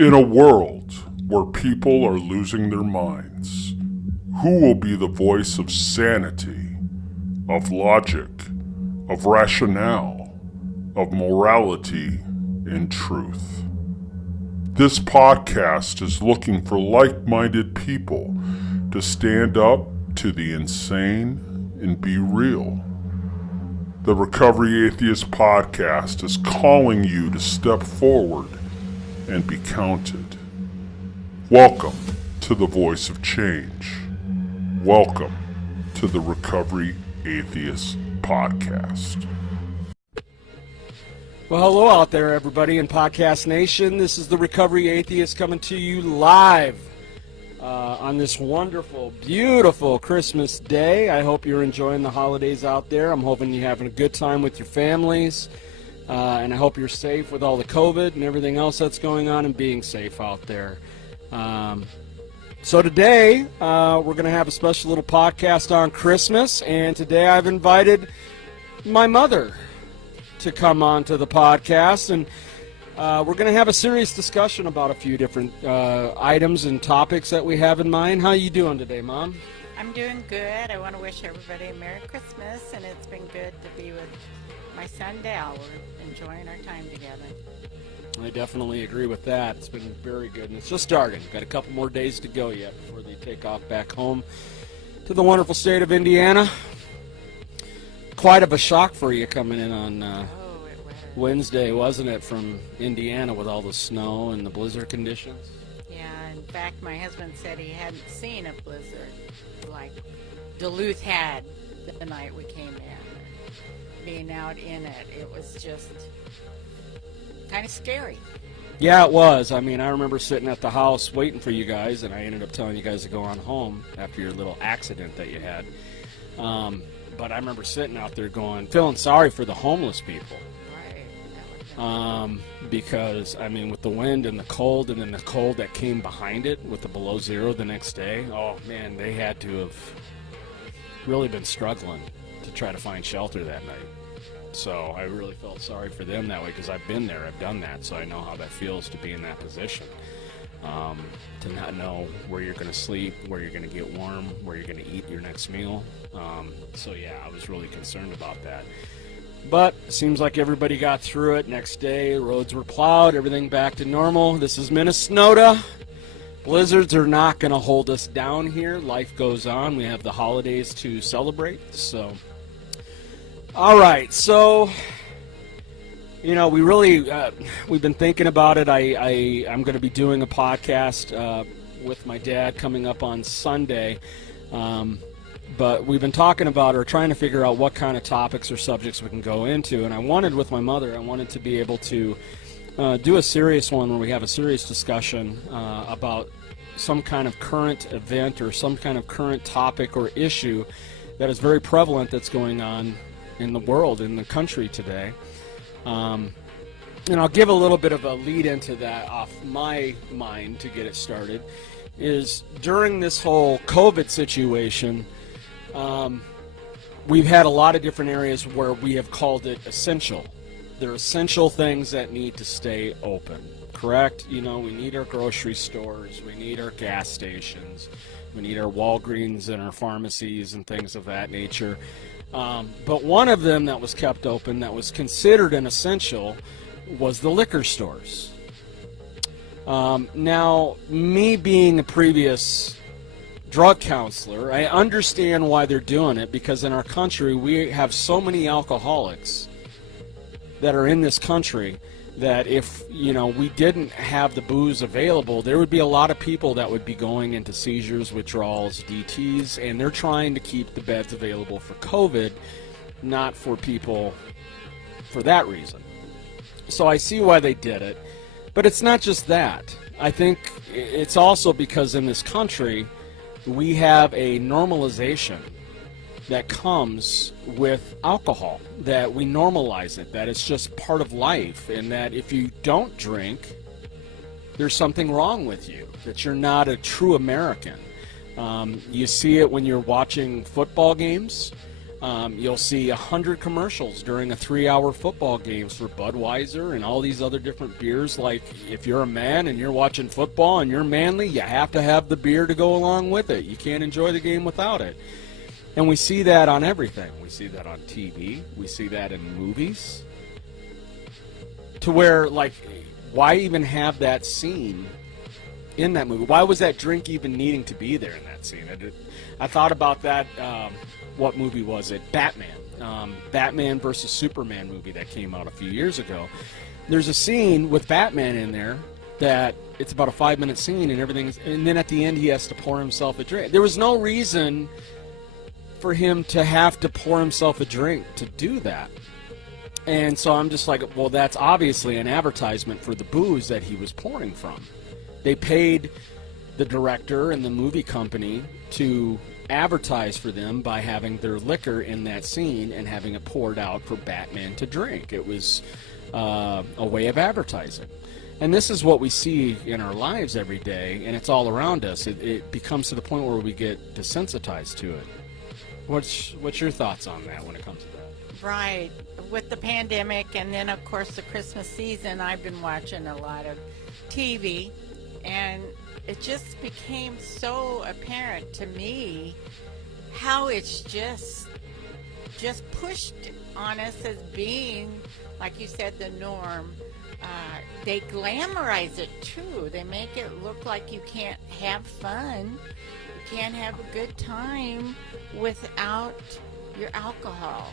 In a world where people are losing their minds, who will be the voice of sanity, of logic, of rationale, of morality and truth? This podcast is looking for like-minded people to stand up to the insane and be real. The Recovery Atheist podcast is calling you to step forward and be counted. Welcome to the voice of change. Welcome to the Recovery Atheist podcast. Well, hello out there, everybody in Podcast Nation. This is the Recovery Atheist coming to you live on this wonderful, beautiful Christmas day. I hope you're enjoying the holidays out there. I'm hoping you're having a good time with your families. And I hope you're safe with all the COVID and everything else that's going on and being safe out there. So today, we're going to have a special little podcast on Christmas. And today I've invited my mother to come on to the podcast. And we're going to have a serious discussion about a few different items and topics that we have in mind. How are you doing today, Mom? I'm doing good. I want to wish everybody a Merry Christmas. And it's been good to be with my son Dal. We're enjoying our time together. I definitely agree with that. It's been very good, and it's just starting. Got a couple more days to go yet before they take off back home to the wonderful state of Indiana. Quite of a shock for you coming in on Wednesday, wasn't it, from Indiana with all the snow and the blizzard conditions? Yeah, in fact, my husband said he hadn't seen a blizzard like Duluth had the night we came in. Being out in it, it was just kind of scary. Yeah, it was. I mean, I remember sitting at the house waiting for you guys, and I ended up telling you guys to go on home after your little accident that you had. But I remember sitting out there feeling sorry for the homeless people. Right. Because, I mean, with the wind and the cold, and then the cold that came behind it with the below zero the next day, oh, man, they had to have really been struggling to try to find shelter that night. So I really felt sorry for them that way, because I've been there, I've done that, so I know how that feels to be in that position. To not know where you're going to sleep, where you're going to get warm, where you're going to eat your next meal. So yeah, I was really concerned about that. But it seems like everybody got through it. Next day, roads were plowed, everything back to normal. This is Minnesota. Blizzards are not going to hold us down here. Life goes on. We have the holidays to celebrate, so... All right, so, you know, we've been thinking about it. I'm going to be doing a podcast with my dad coming up on Sunday, but we've been talking about or trying to figure out what kind of topics or subjects we can go into, and I wanted to be able to do a serious one where we have a serious discussion about some kind of current event or some kind of current topic or issue that is very prevalent that's going on in the world, in the country today. And I'll give a little bit of a lead into that off my mind to get it started, is during this whole COVID situation, we've had a lot of different areas where we have called it essential. They're essential things that need to stay open, correct? You know, we need our grocery stores, we need our gas stations, we need our Walgreens and our pharmacies and things of that nature. But one of them that was kept open that was considered an essential was the liquor stores. Now, me being a previous drug counselor, I understand why they're doing it, because in our country we have so many alcoholics that are in this country that if, you know, we didn't have the booze available, there would be a lot of people that would be going into seizures, withdrawals, DTs, and they're trying to keep the beds available for COVID, not for people for that reason. So I see why they did it, but it's not just that. I think it's also because in this country we have a normalization that comes with alcohol, that we normalize it, that it's just part of life, and that if you don't drink, there's something wrong with you, that you're not a true American. You see it when you're watching football games. You'll see 100 commercials during a 3-hour football games for Budweiser and all these other different beers. Like, if you're a man and you're watching football and you're manly, you have to have the beer to go along with it. You can't enjoy the game without it. And we see that on everything. We see that on TV. We see that in movies. To where, like, why even have that scene in that movie? Why was that drink even needing to be there in that scene? I thought about that. What movie was it? Batman. Batman versus Superman movie that came out a few years ago. There's a scene with Batman in there that it's about a 5-minute scene and everything, and then at the end he has to pour himself a drink. There was no reason for him to have to pour himself a drink to do that. And so I'm just like, well, that's obviously an advertisement for the booze that he was pouring from. They paid the director and the movie company to advertise for them by having their liquor in that scene and having it poured out for Batman to drink. It was a way of advertising. And this is what we see in our lives every day, and it's all around us. It becomes to the point where we get desensitized to it. What's your thoughts on that when it comes to that? Right. With the pandemic and then, of course, the Christmas season, I've been watching a lot of TV, and it just became so apparent to me how it's just pushed on us as being, like you said, the norm. They glamorize it too. They make it look like you can't have fun, you can't have a good time without your alcohol.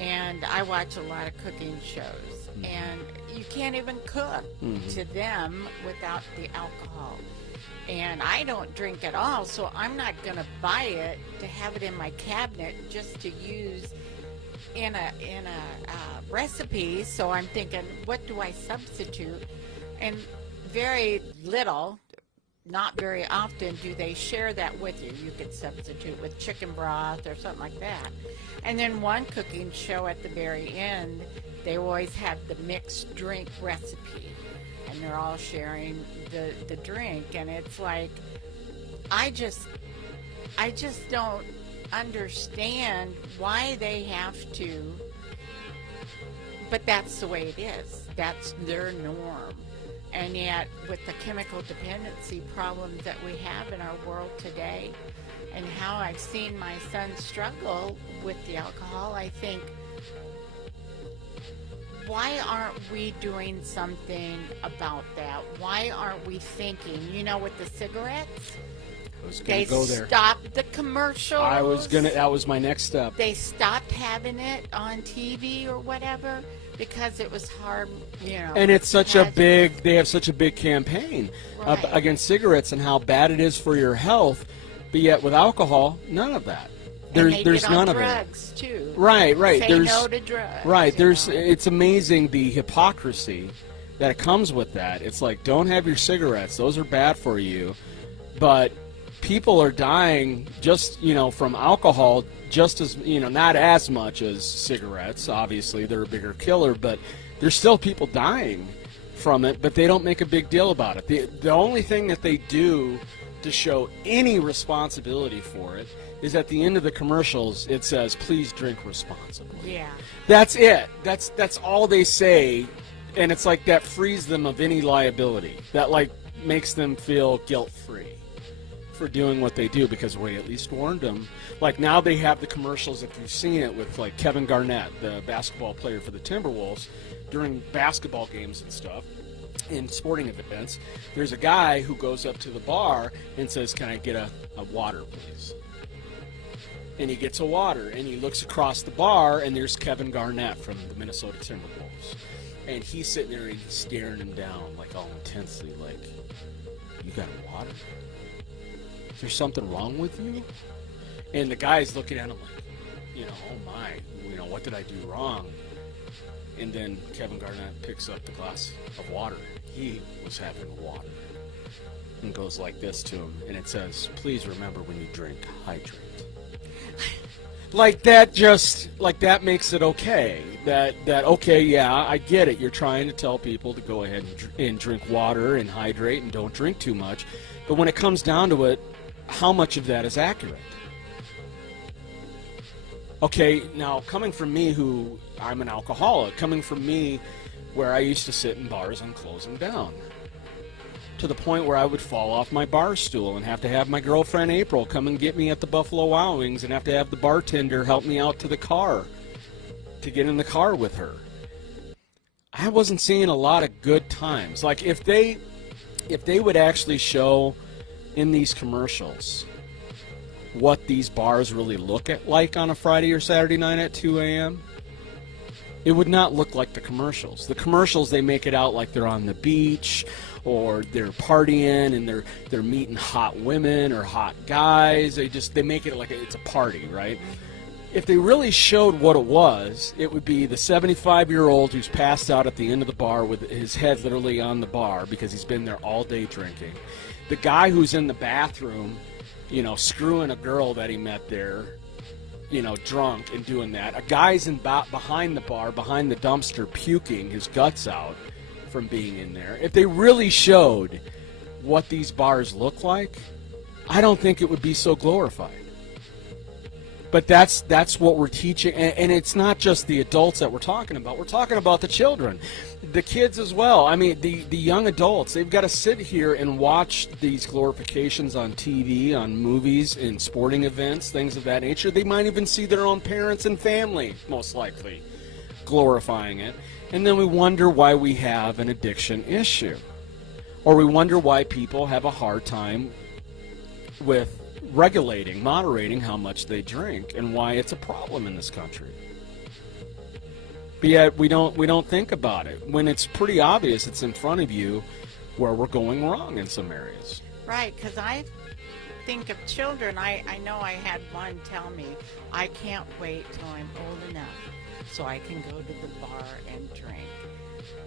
And I watch a lot of cooking shows, and you can't even cook to them without the alcohol. And I don't drink at all, so I'm not going to buy it to have it in my cabinet just to use in a recipe. So I'm thinking, what do I substitute? And very little, not very often, do they share that with you. You could substitute with chicken broth or something like that. And then one cooking show at the very end, they always have the mixed drink recipe, and they're all sharing the drink. And it's like, I just don't understand why they have to, but that's the way it is. That's their norm. And yet, with the chemical dependency problems that we have in our world today, and how I've seen my son struggle with the alcohol, I think, why aren't we doing something about that? Why aren't we thinking, with the cigarettes? I was going to go there. They stopped the commercials. That was my next step. They stopped having it on TV or whatever because it was hard, And it's such they have such a big campaign against cigarettes and how bad it is for your health, but yet with alcohol, none of that. There's none of it. Drugs too. Right. Say no to drugs. Right. It's amazing the hypocrisy that comes with that. It's like, don't have your cigarettes; those are bad for you. But people are dying just from alcohol, just as not as much as cigarettes. Obviously, they're a bigger killer, but there's still people dying from it. But they don't make a big deal about it. The only thing that they do to show any responsibility for it is at the end of the commercials it says, please drink responsibly. Yeah. That's it. That's all they say, and it's like that frees them of any liability. That makes them feel guilt-free for doing what they do, because we at least warned them. Like, now they have the commercials, if you've seen it, with like Kevin Garnett, the basketball player for the Timberwolves, during basketball games and stuff. In sporting events, there's a guy who goes up to the bar and says, can I get a water, please? And he gets a water, and he looks across the bar, and there's Kevin Garnett from the Minnesota Timberwolves. And he's sitting there, and he's staring him down, like, all intensely, like, you got a water? Is there something wrong with you? And the guy's looking at him like, oh my, what did I do wrong? And then Kevin Garnett picks up the glass of water. He was having water. And goes like this to him. And it says, please remember when you drink, hydrate. That makes it okay. Okay, yeah, I get it. You're trying to tell people to go ahead and drink water and hydrate and don't drink too much. But when it comes down to it, how much of that is accurate? Okay, now coming from me, who I'm an alcoholic, coming from me where I used to sit in bars and close them down, to the point where I would fall off my bar stool and have to have my girlfriend April come and get me at the Buffalo Wild Wings and have to have the bartender help me out to the car to get in the car with her. I wasn't seeing a lot of good times. Like if they would actually show in these commercials what these bars really look at like on a Friday or Saturday night at 2 a.m., it would not look like the commercials. The commercials, they make it out like they're on the beach or they're partying and they're meeting hot women or hot guys. They make it like it's a party, right? If they really showed what it would be the 75-year-old who's passed out at the end of the bar with his head literally on the bar because he's been there all day drinking. The guy who's in the bathroom, screwing a girl that he met there, drunk and doing that. A guy's behind the bar, behind the dumpster, puking his guts out from being in there. If they really showed what these bars look like, I don't think it would be so glorified. But that's what we're teaching, and it's not just the adults that we're talking about. We're talking about the children, the kids as well. I mean, the young adults, they've got to sit here and watch these glorifications on TV, on movies, in sporting events, things of that nature. They might even see their own parents and family, most likely, glorifying it. And then we wonder why we have an addiction issue. Or we wonder why people have a hard time with moderating how much they drink, and why it's a problem in this country. But yet we don't think about it when it's pretty obvious, it's in front of you, where we're going wrong in some areas. Right, because I think of children. I know I had one tell me, I can't wait till I'm old enough so I can go to the bar and drink.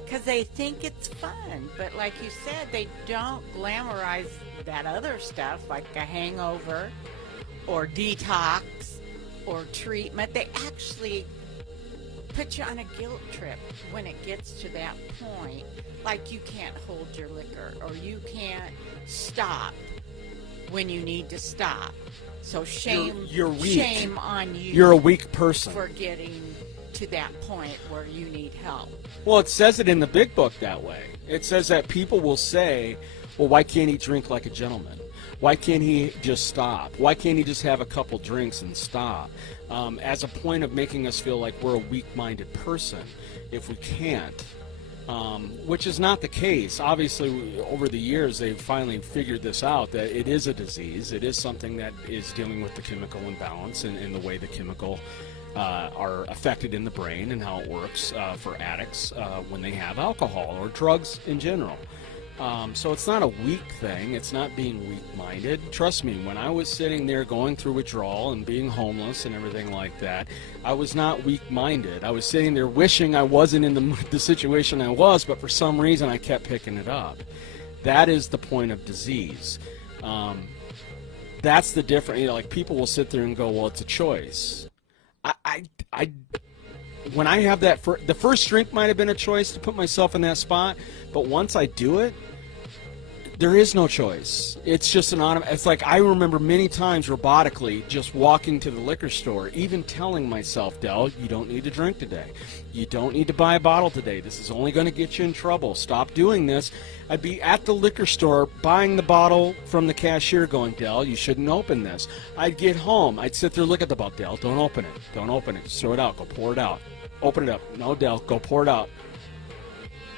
Because they think it's fun, but like you said, they don't glamorize that other stuff like a hangover or detox or treatment. They actually put you on a guilt trip when it gets to that point, like you can't hold your liquor or you can't stop when you need to stop. So shame, you're weak. Shame on you. You're a weak person for getting to that point where you need help. Well, it says it in the big book that way. It says that people will say, well, why can't he drink like a gentleman? Why can't he just stop? Why can't he just have a couple drinks and stop? As a point of making us feel like we're a weak-minded person if we can't, which is not the case. Obviously, over the years, they've finally figured this out, that it is a disease. It is something that is dealing with the chemical imbalance and the way the chemical are affected in the brain and how it works for addicts when they have alcohol or drugs in general. So it's not a weak thing. It's not being weak-minded. Trust me, when I was sitting there going through withdrawal and being homeless and everything like that, I was not weak-minded. I was sitting there wishing I wasn't in the situation I was, but for some reason I kept picking it up. That is the point of disease. That's the difference. Like people will sit there and go, well, it's a choice. When I have that, the first drink might have been a choice to put myself in that spot, but once I do it, there is no choice. It's just an automatic. It's like I remember many times robotically just walking to the liquor store, even telling myself, Del, you don't need to drink today. You don't need to buy a bottle today. This is only going to get you in trouble. Stop doing this. I'd be at the liquor store buying the bottle from the cashier going, Del, you shouldn't open this. I'd get home. I'd sit there, look at the bottle. Del, don't open it. Don't open it. Just throw it out. Go pour it out. Open it up. No, Del, go pour it out.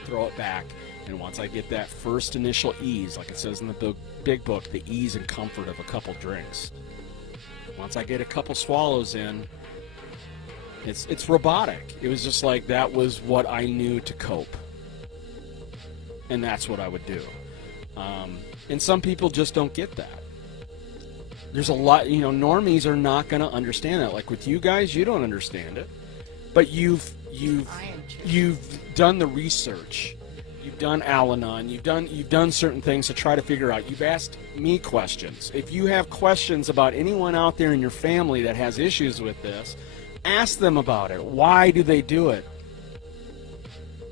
Throw it back. And once I get that first initial ease, like it says in the big book, the ease and comfort of a couple drinks. Once I get a couple swallows in, it's robotic. It was just like that was what I knew to cope. And that's what I would do. And some people just don't get that. There's a lot, normies are not going to understand that. Like with you guys, you don't understand it. But you've done the research. You've done Al-Anon. You've done certain things to try to figure out. You've asked me questions. If you have questions about anyone out there in your family that has issues with this, ask them about it. Why do they do it?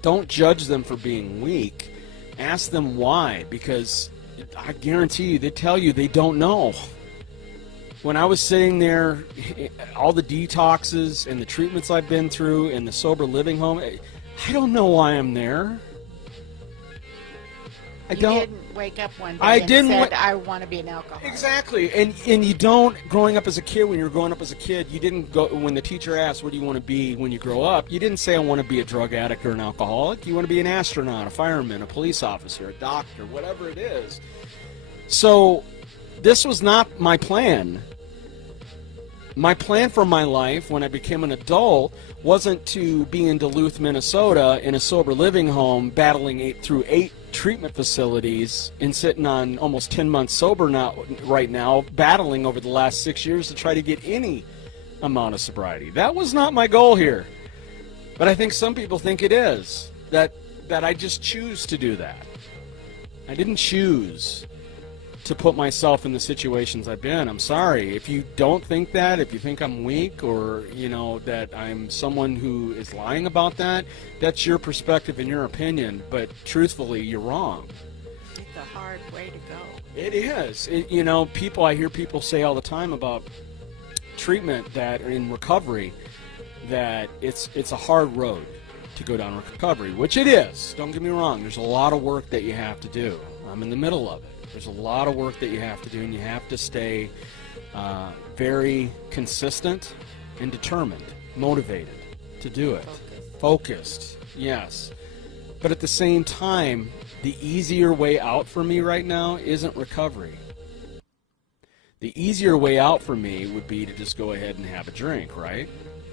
Don't judge them for being weak. Ask them why, because I guarantee you they tell you they don't know. when I was sitting there, all the detoxes and the treatments I've been through in the sober living home, I don't know why I'm there. You didn't wake up one day and said, I want to be an alcoholic. Exactly. And you don't, growing up as a kid, when you were growing up as a kid, you didn't go, when the teacher asked, what do you want to be when you grow up, you didn't say, I want to be a drug addict or an alcoholic. You want to be an astronaut, a fireman, a police officer, a doctor, whatever it is. So this was not my plan. My plan for my life when I became an adult wasn't to be in Duluth, Minnesota in a sober living home battling through 8 treatment facilities and sitting on almost 10 months sober right now, battling over the last 6 years to try to get any amount of sobriety. That was not my goal here. But I think some people think it is, that I just choose to do that. I didn't choose to put myself in the situations I've been. I'm sorry. If you don't think that, if you think I'm weak or, that I'm someone who is lying about that, that's your perspective and your opinion. But truthfully, you're wrong. It's a hard way to go. It is. I hear people say all the time about treatment that are in recovery that it's a hard road to go down recovery, which it is. Don't get me wrong. There's a lot of work that you have to do. I'm in the middle of it. There's a lot of work that you have to do, and you have to stay very consistent and determined, motivated to do it. Focused, yes. But at the same time, the easier way out for me right now isn't recovery. The easier way out for me would be to just go ahead and have a drink, right?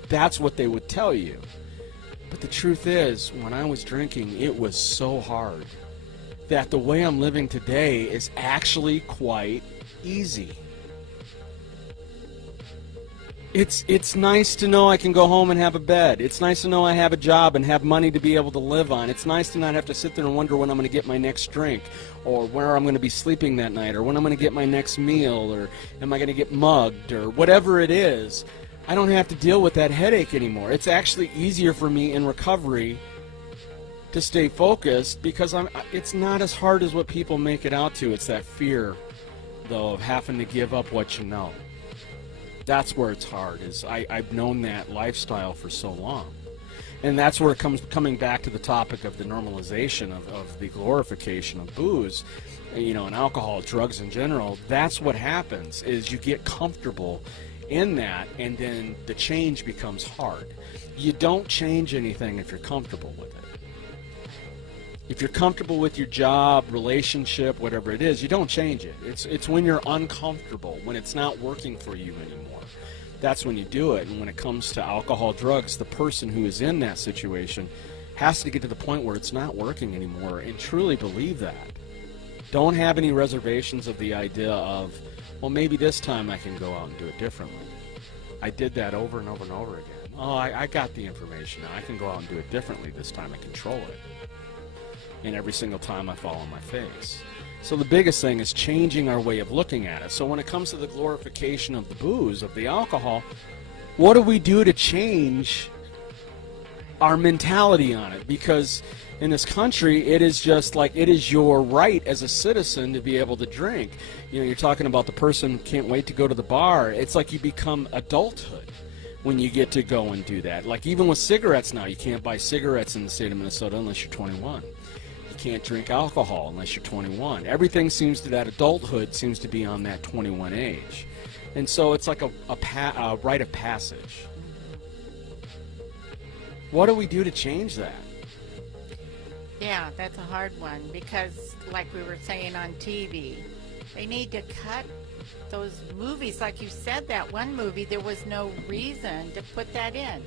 That's what they would tell you. But the truth is, when I was drinking, it was so hard that the way I'm living today is actually quite easy. It's nice to know I can go home and have a bed. It's nice to know I have a job and have money to be able to live on. It's nice to not have to sit there and wonder when I'm going to get my next drink, or where I'm going to be sleeping that night, or when I'm going to get my next meal, or am I going to get mugged, or whatever it is. I don't have to deal with that headache anymore. It's actually easier for me in recovery to stay focused because it's not as hard as what people make it out to. It's that fear, though, of having to give up what you know. That's where it's hard. I've known that lifestyle for so long. And that's where it coming back to the topic of the normalization of the glorification of booze, and alcohol, drugs in general. That's what happens, is you get comfortable in that, and then the change becomes hard. You don't change anything if you're comfortable with it. If you're comfortable with your job, relationship, whatever it is, you don't change it. It's when you're uncomfortable, when it's not working for you anymore. That's when you do it. And when it comes to alcohol, drugs, the person who is in that situation has to get to the point where it's not working anymore and truly believe that. Don't have any reservations of the idea of, well, maybe this time I can go out and do it differently. I did that over and over and over again. Oh, I got the information now. I can go out and do it differently this time. I control it. And every single time I fall on my face. So the biggest thing is changing our way of looking at it. So when it comes to the glorification of the booze, of the alcohol, what do we do to change our mentality on it? Because in this country, it is just like it is your right as a citizen to be able to drink. You're talking about the person can't wait to go to the bar. It's like you become adulthood when you get to go and do that. Like even with cigarettes now, you can't buy cigarettes in the state of Minnesota unless you're 21. Can't drink alcohol unless you're 21. Everything seems to that adulthood seems to be on that 21 age. And so it's like a rite of passage. What do we do to change that? Yeah, that's a hard one because like we were saying on TV, they need to cut those movies. Like you said, that one movie, there was no reason to put that in.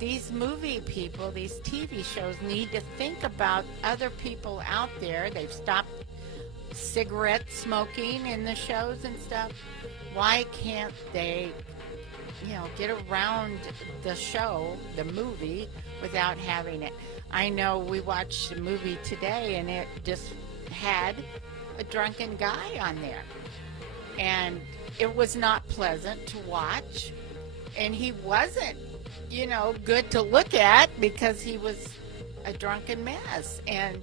These movie people, these TV shows need to think about other people out there. They've stopped cigarette smoking in the shows and stuff. Why can't they, get around the show, the movie, without having it? I know we watched a movie today and it just had a drunken guy on there. And it was not pleasant to watch. And he wasn't good to look at because he was a drunken mess. And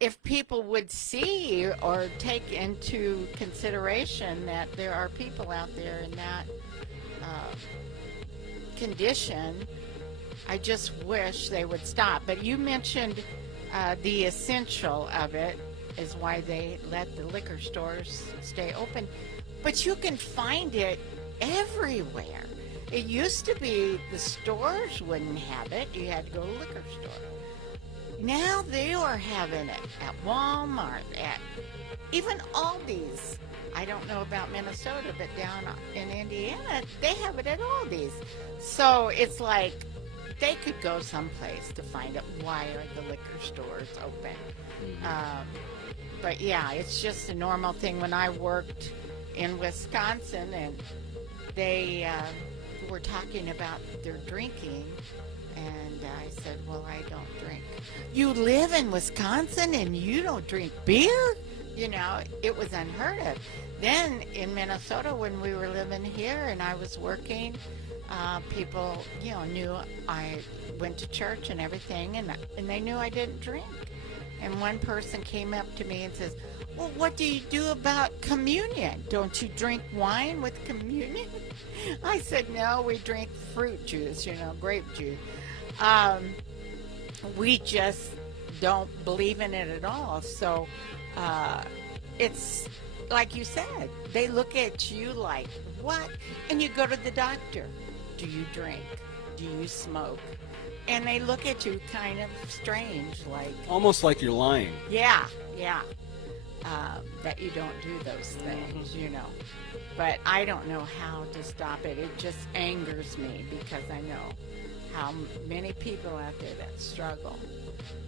if people would see or take into consideration that there are people out there in that condition, I just wish they would stop. But you mentioned the essential of it is why they let the liquor stores stay open. But you can find it everywhere. It used to be the stores wouldn't have it. You had to go to the liquor store. Now they are having it at Walmart, at even Aldi's. I don't know about Minnesota, but down in Indiana, they have it at Aldi's. So it's like they could go someplace to find it. Why are the liquor stores open? But yeah, it's just a normal thing. When I worked in Wisconsin and they were talking about their drinking, and I said, well, I don't drink. You live in Wisconsin and you don't drink beer? You know, it was unheard of. Then in Minnesota, when we were living here and I was working, people, you know, knew I went to church and everything, and they knew I didn't drink. And one person came up to me and says, well, what do you do about communion? Don't you drink wine with communion? I said, no, we drink fruit juice, you know, grape juice. We just don't believe in it at all. So it's like you said, they look at you like, what? And you go to the doctor. Do you drink? Do you smoke? And they look at you kind of strange, like... Almost like you're lying. Yeah. That you don't do those things, you know. But I don't know how to stop it. It just angers me because I know how many people out there that struggle.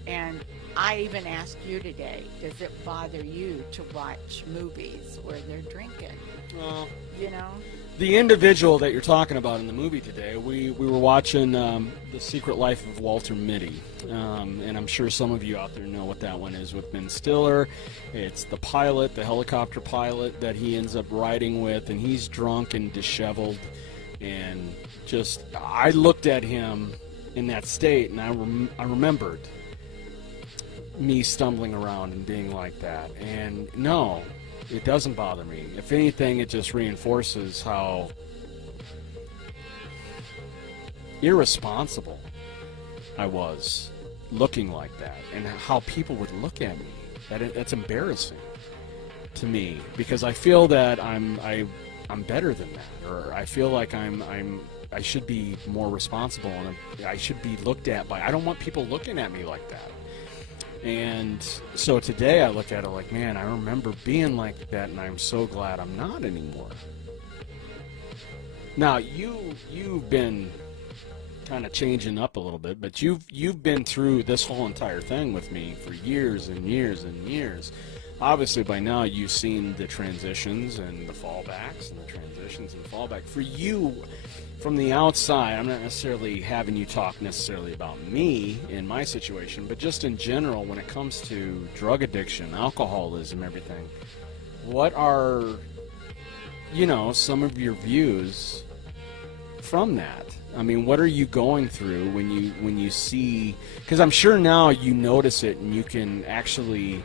And I even asked you today, does it bother you to watch movies where they're drinking? Well, you know? The individual that you're talking about in the movie today, we were watching The Secret Life of Walter Mitty, and I'm sure some of you out there know what that one is with Ben Stiller. It's the pilot, the helicopter pilot that he ends up riding with, and he's drunk and disheveled, and just, I looked at him in that state, and I remembered me stumbling around and being like that, and no, it doesn't bother me. If anything, it just reinforces how irresponsible I was looking like that, and how people would look at me. That's embarrassing to me, because I feel that I'm better than that, or I feel like I should be more responsible, and I should be looked at by. I don't want people looking at me like that. And so today I look at it like, man, I remember being like that, and I'm so glad I'm not anymore. Now, you've been kind of changing up a little bit, but you've been through this whole entire thing with me for years and years and years. Obviously, by now, you've seen the transitions and the fallbacks and the transitions and fallback. For you, from the outside, I'm not necessarily having you talk necessarily about me in my situation, but just in general, when it comes to drug addiction, alcoholism, everything, what are, some of your views from that? I mean, what are you going through when you see, because I'm sure now you notice it and you can actually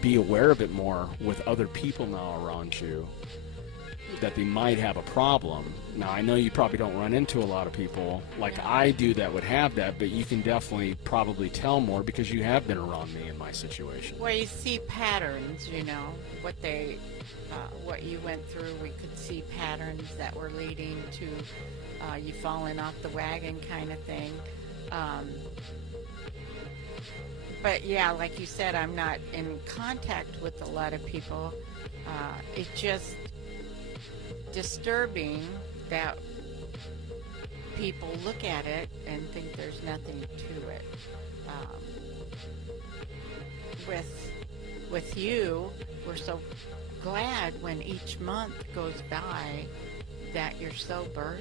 be aware of it more with other people now around you, that they might have a problem. Now, I know you probably don't run into a lot of people like I do that would have that, but you can definitely probably tell more because you have been around me in my situation. Well, you see patterns, what you went through. We could see patterns that were leading to you falling off the wagon kind of thing. But yeah, like you said, I'm not in contact with a lot of people. It's just disturbing that people look at it and think there's nothing to it. With you, we're so glad when each month goes by that you're sober,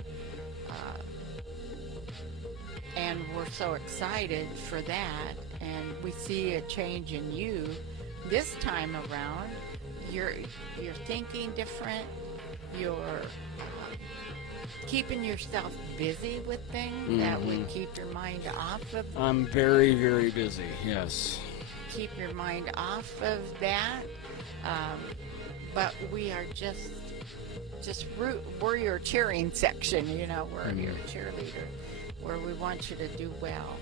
and we're so excited for that, and we see a change in you. This time around, you're thinking different. You're keeping yourself busy with things that would keep your mind off of. I'm very, very busy. Yes. Keep your mind off of that. But we are we're your cheering section, you know, we're your cheerleader, where we want you to do well.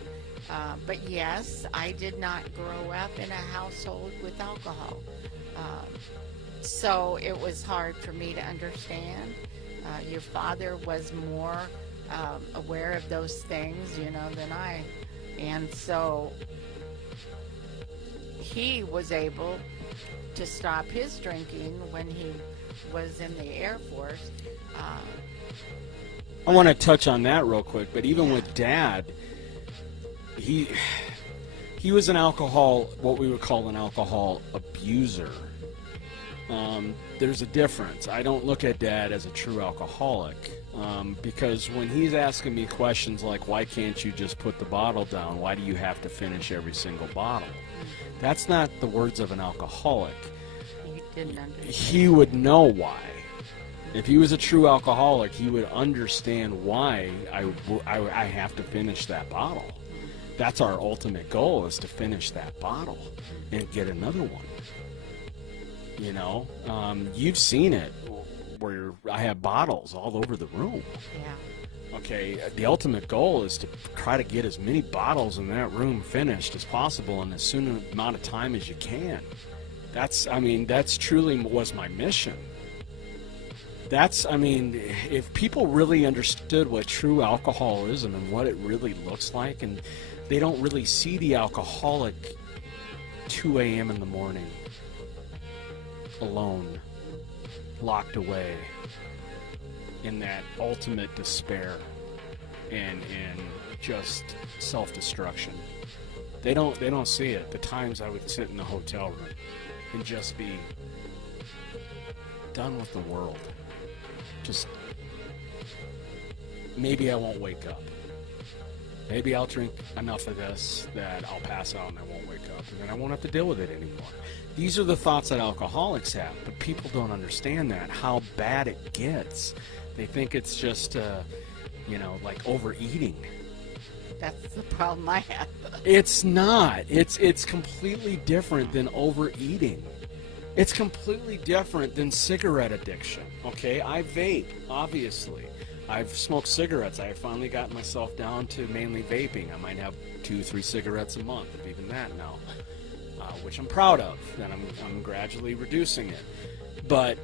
But yes, I did not grow up in a household with alcohol. So it was hard for me to understand. Your father was more aware of those things, you know, than I. And so he was able to stop his drinking when he was in the Air Force. I want to touch on that real quick, but even with Dad, he was what we would call an alcohol abuser. There's a difference. I don't look at Dad as a true alcoholic, because when he's asking me questions like, why can't you just put the bottle down? Why do you have to finish every single bottle? That's not the words of an alcoholic. You didn't understand. He would know why. If he was a true alcoholic, he would understand why I have to finish that bottle. That's our ultimate goal, is to finish that bottle and get another one. You know, you've seen it where I have bottles all over the room. Yeah. Okay, the ultimate goal is to try to get as many bottles in that room finished as possible in as soon an amount of time as you can. That's truly was my mission. If people really understood what true alcoholism and what it really looks like, and they don't really see the alcoholic 2 a.m. in the morning, alone, locked away in that ultimate despair and just self-destruction. They don't see it. The times I would sit in the hotel room and just be done with the world. Just, maybe I won't wake up. Maybe I'll drink enough of this that I'll pass out and I won't wake up, and then I won't have to deal with it anymore. These are the thoughts that alcoholics have, but people don't understand that, how bad it gets. They think it's just, like overeating. That's the problem I have. It's not. It's completely different than overeating. It's completely different than cigarette addiction. Okay, I vape, obviously. I've smoked cigarettes. I finally got myself down to mainly vaping. I might have 2-3 cigarettes a month, if even that now, which I'm proud of. And I'm gradually reducing it. But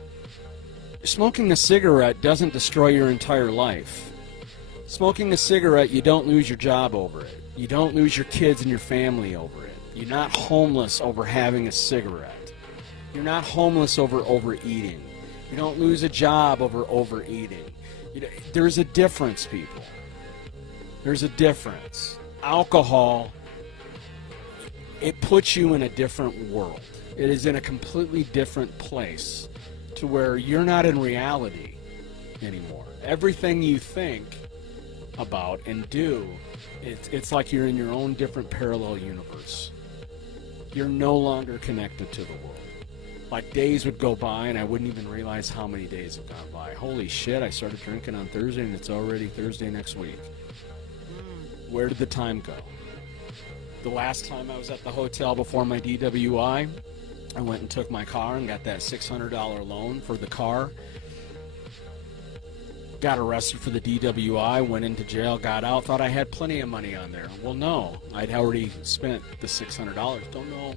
smoking a cigarette doesn't destroy your entire life. Smoking a cigarette, you don't lose your job over it. You don't lose your kids and your family over it. You're not homeless over having a cigarette. You're not homeless over overeating. You don't lose a job over overeating. There's a difference, people. There's a difference. Alcohol, it puts you in a different world. It is in a completely different place to where you're not in reality anymore. Everything you think about and do, it's like you're in your own different parallel universe. You're no longer connected to the world. Like, days would go by and I wouldn't even realize how many days have gone by. Holy shit, I started drinking on Thursday and it's already Thursday next week. Where did the time go? The last time I was at the hotel before my DWI, I went and took my car and got that $600 loan for the car. Got arrested for the DWI, went into jail, got out, thought I had plenty of money on there. Well, no, I'd already spent the $600. Don't know.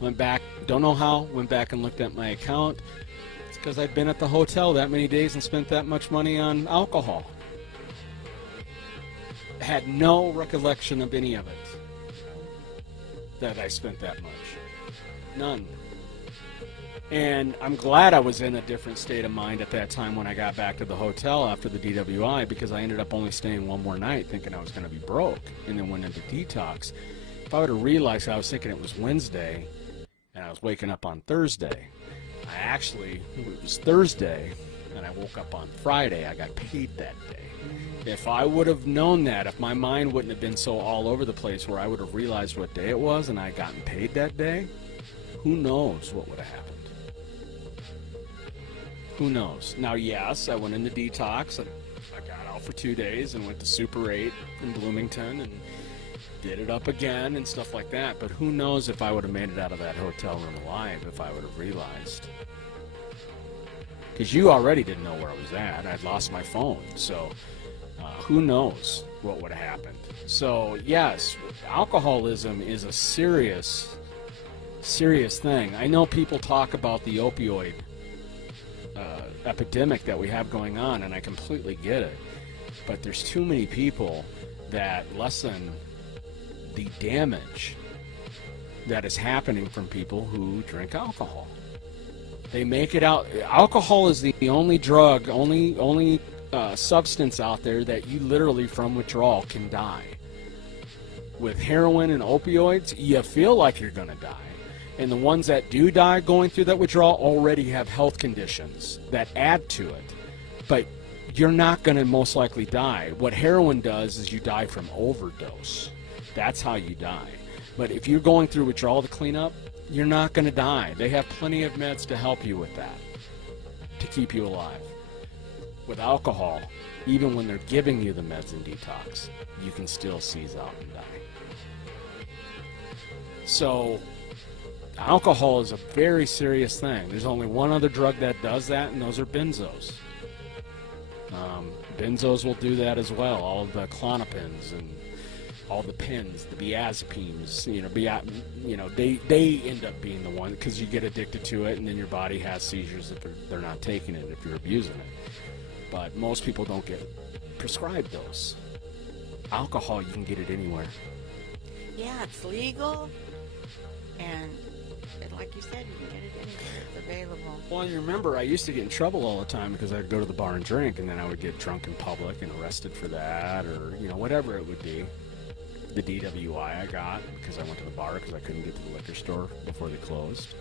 Went back, don't know how, went back and looked at my account. It's because I'd been at the hotel that many days and spent that much money on alcohol. Had no recollection of any of it, that I spent that much. None. And I'm glad I was in a different state of mind at that time when I got back to the hotel after the DWI, because I ended up only staying one more night thinking I was going to be broke, and then went into detox. If I would have realized, I was thinking it was Wednesday and I was waking up on Thursday. It was Thursday and I woke up on Friday. I got paid that day. If I would have known that, if my mind wouldn't have been so all over the place where I would have realized what day it was and I gotten paid that day, who knows what would have happened. Who knows? Now, yes, I went into detox. I got out for 2 days and went to Super 8 in Bloomington and did it up again and stuff like that. But who knows if I would have made it out of that hotel room alive if I would have realized. Because you already didn't know where I was at. I'd lost my phone. So who knows what would have happened. So, yes, alcoholism is a serious thing. I know people talk about the opioid epidemic that we have going on, and I completely get it. But there's too many people that lessen the damage that is happening from people who drink alcohol. They make it out. Alcohol is the only drug, only substance out there that you literally from withdrawal can die. With heroin and opioids, you feel like you're going to die. And the ones that do die going through that withdrawal already have health conditions that add to it. But you're not going to most likely die. What heroin does is you die from overdose. That's how you die. But if you're going through withdrawal to clean up, you're not going to die. They have plenty of meds to help you with that, to keep you alive. With alcohol, even when they're giving you the meds in detox, you can still seize out and die. So, alcohol is a very serious thing. There's only one other drug that does that, and those are benzos. Benzos will do that as well. All the Klonopins and all the pins, the diazepines, they end up being the one, because you get addicted to it, and then your body has seizures if they're not taking it, if you're abusing it. But most people don't get prescribed those. Alcohol, you can get it anywhere. Yeah, it's legal, and like you said, you can get it anywhere. It's available. Well, you remember, I used to get in trouble all the time because I'd go to the bar and drink, and then I would get drunk in public and arrested for that, or whatever it would be. The DWI I got because I went to the bar because I couldn't get to the liquor store before they closed.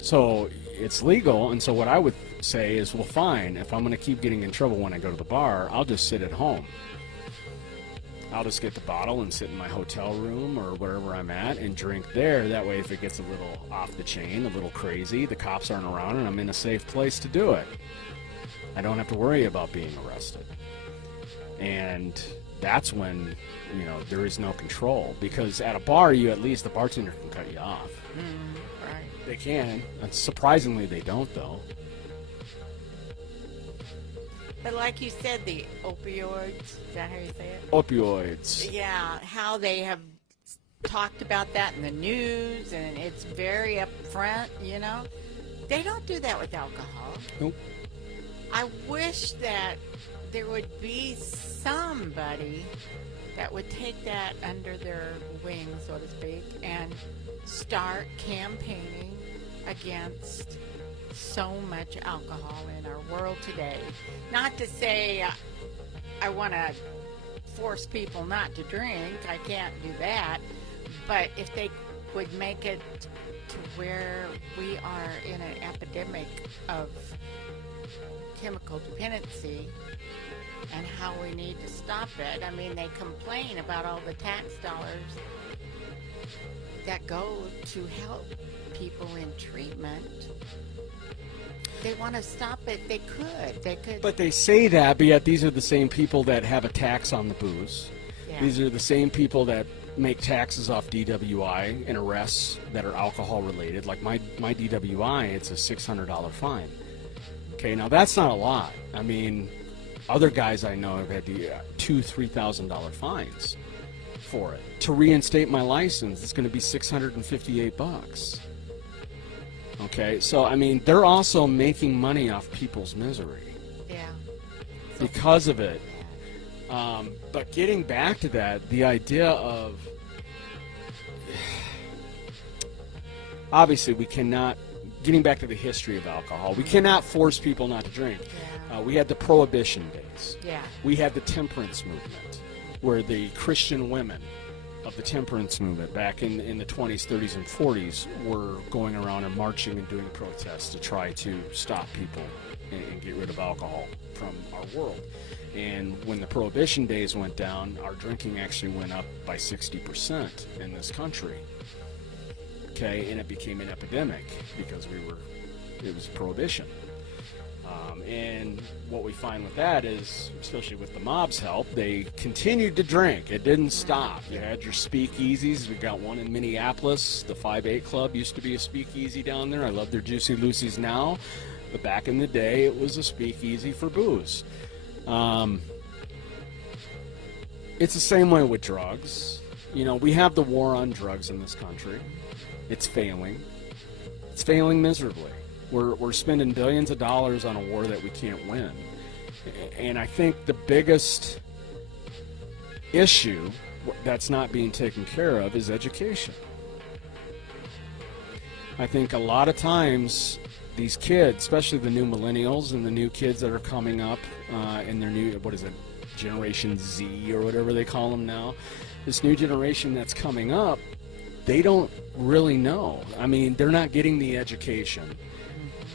So it's legal, and so what I would say is, well, fine, if I'm going to keep getting in trouble when I go to the bar, I'll just sit at home. I'll just get the bottle and sit in my hotel room or wherever I'm at and drink there. That way, if it gets a little off the chain, a little crazy, the cops aren't around and I'm in a safe place to do it. I don't have to worry about being arrested. And that's when, there is no control. Because at a bar, at least the bartender can cut you off. Right. They can. Surprisingly, they don't, though. But like you said, the opioids, is that how you say it? Opioids. Yeah, how they have talked about that in the news, and it's very upfront, They don't do that with alcohol. Nope. I wish that there would be somebody that would take that under their wing, so to speak, and start campaigning against so much alcohol in our world today. Not to say I want to force people not to drink. I can't do that. But if they would make it to where we are in an epidemic of chemical dependency and how we need to stop it. I mean, they complain about all the tax dollars that go to help people in treatment. They want to stop it. They could. But they say that, but yet these are the same people that have a tax on the booze. Yeah. These are the same people that make taxes off DWI and arrests that are alcohol related. Like my DWI, it's a $600 fine. Okay, now that's not a lot. I mean, other guys I know have had $2,000-$3,000 fines for it. To reinstate my license, it's going to be $658. Okay, so I mean, they're also making money off people's misery. Yeah. Because of it. But getting back to that, the idea of obviously we cannot, getting back to the history of alcohol, we cannot force people not to drink. Yeah. We had the Prohibition days. Yeah. We had the temperance movement, where the Christian women of the temperance movement back in the 20s, 30s, and 40s were going around and marching and doing protests to try to stop people and get rid of alcohol from our world. And when the Prohibition days went down, our drinking actually went up by 60% in this country. Okay, and it became an epidemic because it was Prohibition. And what we find with that is, especially with the mob's help, they continued to drink. It didn't stop. You had your speakeasies. We got one in Minneapolis. The 5-8 Club used to be a speakeasy down there. I love their Juicy Lucy's now. But back in the day, it was a speakeasy for booze. It's the same way with drugs. You know, we have the war on drugs in this country. It's failing. It's failing miserably. We're spending billions of dollars on a war that we can't win. And I think the biggest issue that's not being taken care of is education. I think a lot of times these kids, especially the new millennials and the new kids that are coming up in their new, Generation Z or whatever they call them now, this new generation that's coming up, they don't really know. I mean, they're not getting the education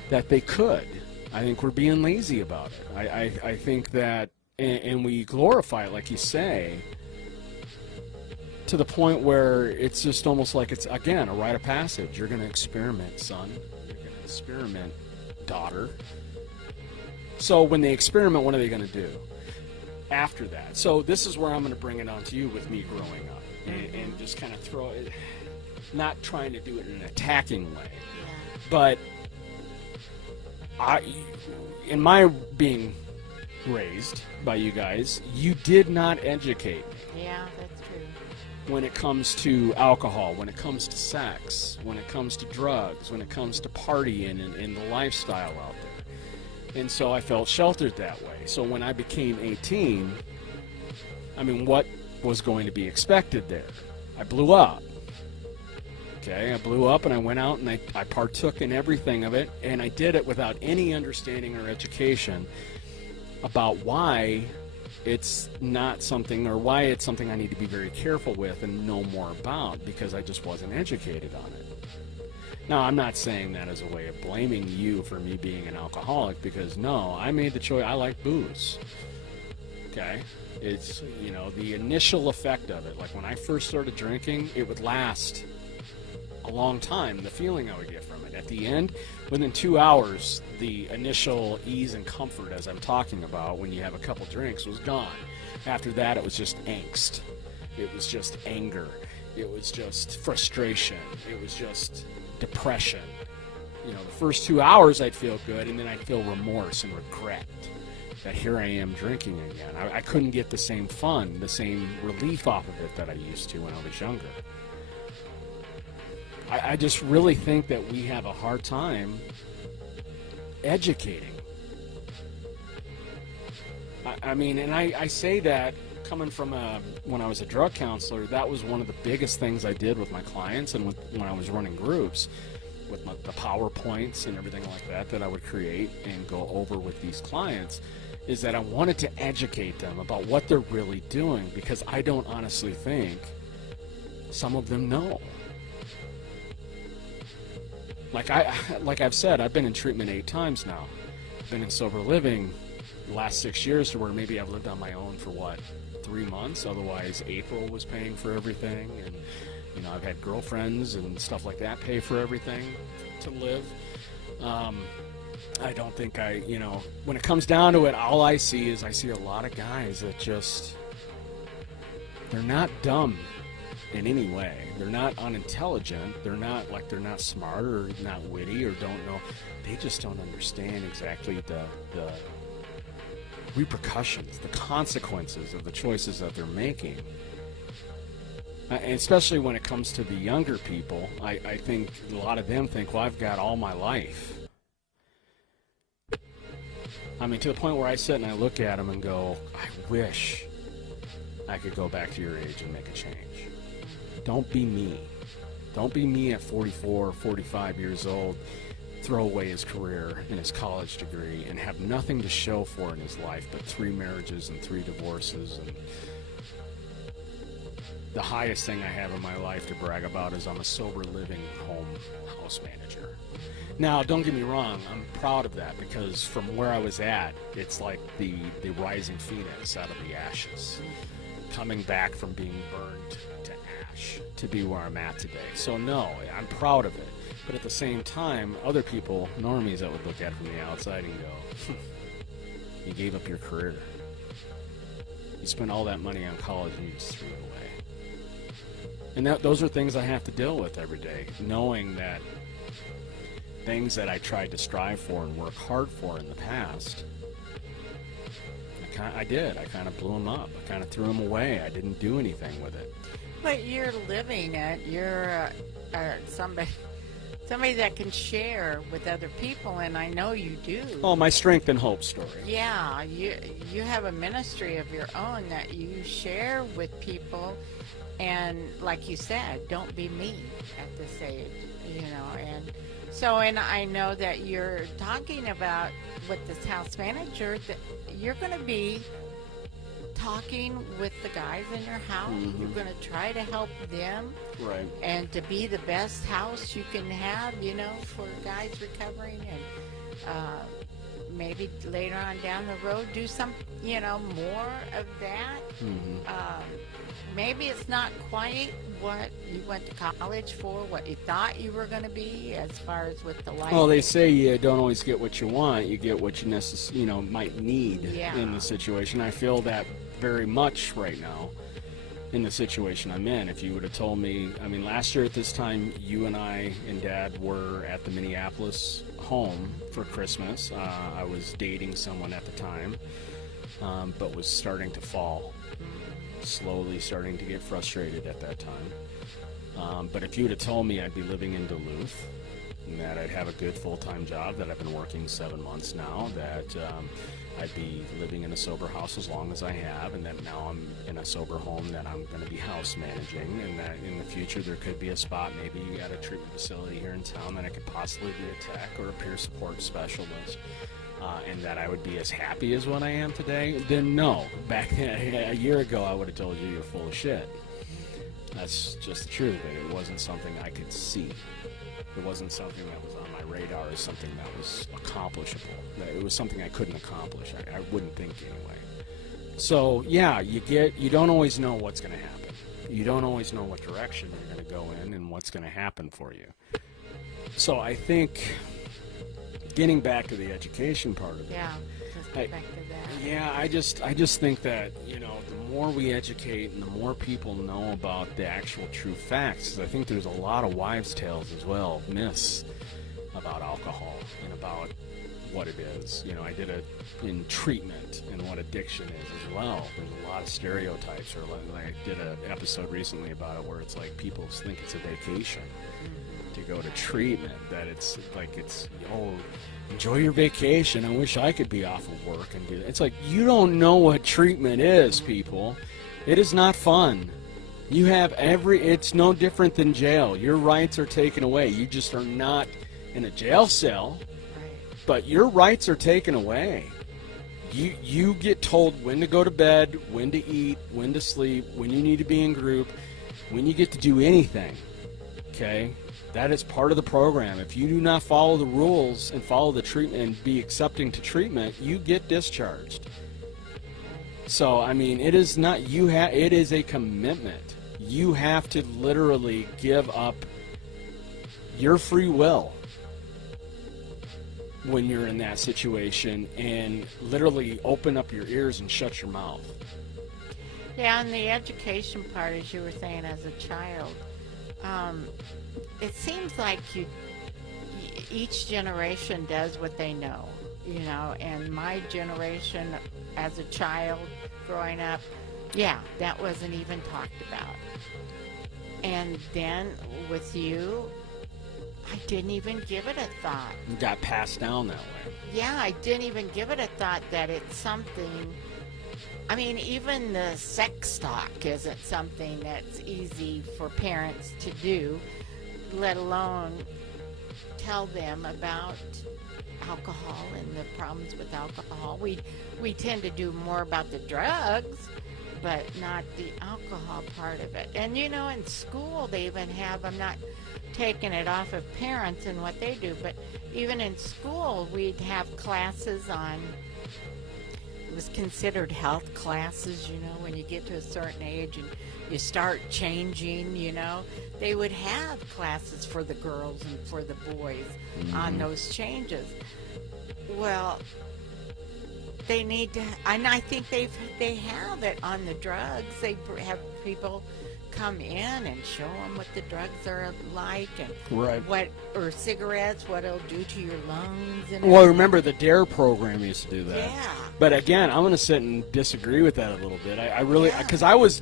that they could. I think we're being lazy about it. I think that, and we glorify it, like you say, to the point where it's just almost like it's, again, a rite of passage. You're going to experiment, son. You're going to experiment, daughter. So when they experiment, what are they going to do after that? So this is where I'm going to bring it on to you with me growing up and just kind of throw it, not trying to do it in an attacking way, but in my being raised by you guys, you did not educate me. Yeah, that's true. When it comes to alcohol, when it comes to sex, when it comes to drugs, when it comes to partying and the lifestyle out there. And so I felt sheltered that way. So when I became 18, I mean, what was going to be expected there? I blew up. Okay, I blew up and I went out and I partook in everything of it, and I did it without any understanding or education about why it's not something, or why it's something I need to be very careful with and know more about, because I just wasn't educated on it. Now, I'm not saying that as a way of blaming you for me being an alcoholic, because no, I made the choice. I like booze. Okay? It's, you know, the initial effect of it, like when I first started drinking, it would last a long time, the feeling I would get from it. At the end, within 2 hours, the initial ease and comfort, as I'm talking about, when you have a couple drinks, was gone. After that, it was just angst. It was just anger. It was just frustration. It was just depression. You know, the first 2 hours I'd feel good, and then I'd feel remorse and regret that here I am drinking again. I couldn't get the same fun, the same relief off of it that I used to when I was younger. I just really think that we have a hard time educating. I mean, and I say that coming from when I was a drug counselor, that was one of the biggest things I did with my clients, and when I was running groups, with the PowerPoints and everything like that I would create and go over with these clients, is that I wanted to educate them about what they're really doing, because I don't honestly think some of them know. Like I've said, I've been in treatment 8 times now. I've been in sober living the last 6 years, to where maybe I've lived on my own for 3 months. Otherwise, April was paying for everything, and you know, I've had girlfriends and stuff like that pay for everything to live. I don't think when it comes down to it, all I see is a lot of guys that they're not dumb in any way. They're not unintelligent. They're not smart or not witty or don't know. They just don't understand exactly the repercussions, the consequences of the choices that they're making. And especially when it comes to the younger people, I think a lot of them think, well, I've got all my life. I mean, to the point where I sit and I look at them and go, I wish I could go back to your age and make a change. Don't be me. Don't be me at 44, 45 years old, throw away his career and his college degree and have nothing to show for in his life but 3 marriages and 3 divorces. And the highest thing I have in my life to brag about is I'm a sober living home house manager. Now, don't get me wrong, I'm proud of that, because from where I was at, it's like the rising phoenix out of the ashes, coming back from being burned to ash to be where I'm at today. So no, I'm proud of it. But at the same time, other people, normies that would look at it from the outside and go, you gave up your career. You spent all that money on college and you just threw it away. And those are things I have to deal with every day, knowing that things that I tried to strive for and work hard for in the past, I did. I kind of blew them up. I kind of threw them away. I didn't do anything with it. But you're living it. You're somebody that can share with other people, and I know you do. Oh, my strength and hope story. Yeah, you have a ministry of your own that you share with people, and like you said, don't be me at this age, and so, and I know that you're talking about with this house manager that you're going to be talking with the guys in your house. Mm-hmm. You're going to try to help them, right? And to be the best house you can have, for guys recovering, and maybe later on down the road do some, more of that. Mm-hmm. Maybe it's not quite what you went to college for, what you thought you were going to be, as far as with the life. Well, they say you don't always get what you want; you get what you might need in the situation. I feel that very much right now in the situation I'm in. If you would have told me, last year at this time, you and I and Dad were at the Minneapolis home for Christmas. I was dating someone at the time, but was starting to fall. Slowly starting to get frustrated at that time. But if you would have told me I'd be living in Duluth, and that I'd have a good full-time job, that I've been working 7 months now, that I'd be living in a sober house as long as I have, and that now I'm in a sober home that I'm going to be house managing, and that in the future there could be a spot maybe at a treatment facility here in town that I could possibly be a tech or a peer support specialist. And that I would be as happy as what I am today, then no. Back a year ago, I would have told you you're full of shit. That's just the truth of it. It wasn't something I could see. It wasn't something that was on my radar as something that was accomplishable. It was something I couldn't accomplish. I wouldn't think anyway. So, yeah, you don't always know what's going to happen. You don't always know what direction you're going to go in and what's going to happen for you. So I think, getting back to the education part of it. Yeah, just get back to that. Yeah, I just think that, the more we educate and the more people know about the actual true facts, I think there's a lot of wives' tales as well, myths about alcohol and about what it is. I did it in treatment and what addiction is as well. There's a lot of stereotypes, or like I did an episode recently about it where it's like people think it's a vacation to go to treatment, that it's like enjoy your vacation. I wish I could be off of work and do that. It's like, you don't know what treatment is, people. It is not fun. You have it's no different than jail. Your rights are taken away. You just are not in a jail cell, but your rights are taken away. You get told when to go to bed, when to eat, when to sleep, when you need to be in group, when you get to do anything. Okay? That is part of the program. If you do not follow the rules and follow the treatment and be accepting to treatment, you get discharged. So, it is not, it is a commitment. You have to literally give up your free will when you're in that situation, and literally open up your ears and shut your mouth. Yeah, and the education part, as you were saying, as a child, it seems like each generation does what they know, and my generation as a child growing up, that wasn't even talked about. And then with you, I didn't even give it a thought. It got passed down that way. Yeah, I didn't even give it a thought that it's something. Even the sex talk isn't something that's easy for parents to do, let alone tell them about alcohol and the problems with alcohol. We tend to do more about the drugs, but not the alcohol part of it. And in school they even have, I'm not taking it off of parents and what they do, but even in school we'd have classes on was considered health classes, you know, when you get to a certain age and you start changing, you know, they would have classes for the girls and for the boys on those changes. Well, they need to, and I think they have it on the drugs. They have people come in and show them what the drugs are like and Right. or cigarettes, what it'll do to your lungs. And Well, everything. remember the DARE program used to do that. Yeah. But again, I'm going to sit and disagree with that a little bit. I really, Yeah. because I was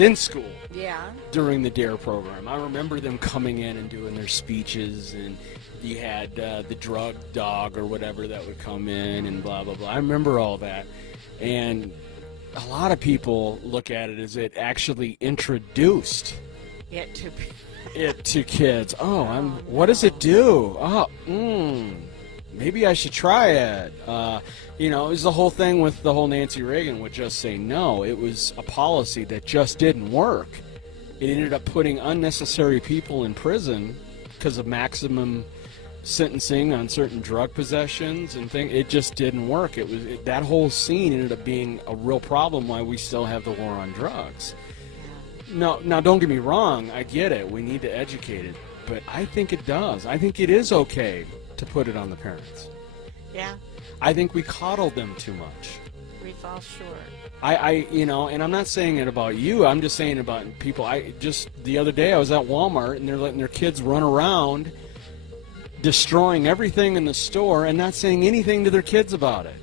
in school Yeah. during the DARE program. I remember them coming in and doing their speeches, and you had the drug dog or whatever that would come in and blah, blah, blah. I remember all that. And a lot of people look at it as it actually introduced It to it to kids. Oh, what does it do? Oh, maybe I should try it. You know, it was the whole thing with the whole Nancy Reagan would just say no. It was a policy that just didn't work. It ended up putting unnecessary people in prison because of maximum sentencing on certain drug possessions and things. It just didn't work. That whole scene ended up being a real problem why we still have the war on drugs. Now don't get me wrong, I get it. We need to educate it, but I think it does. I think it is okay to put it on the parents. Yeah, I think we coddle them too much. we fall short. You know, and I'm not saying it about you. I'm just saying about people. Just the other day I was at Walmart and they're letting their kids run around destroying everything in the store and not saying anything to their kids about it.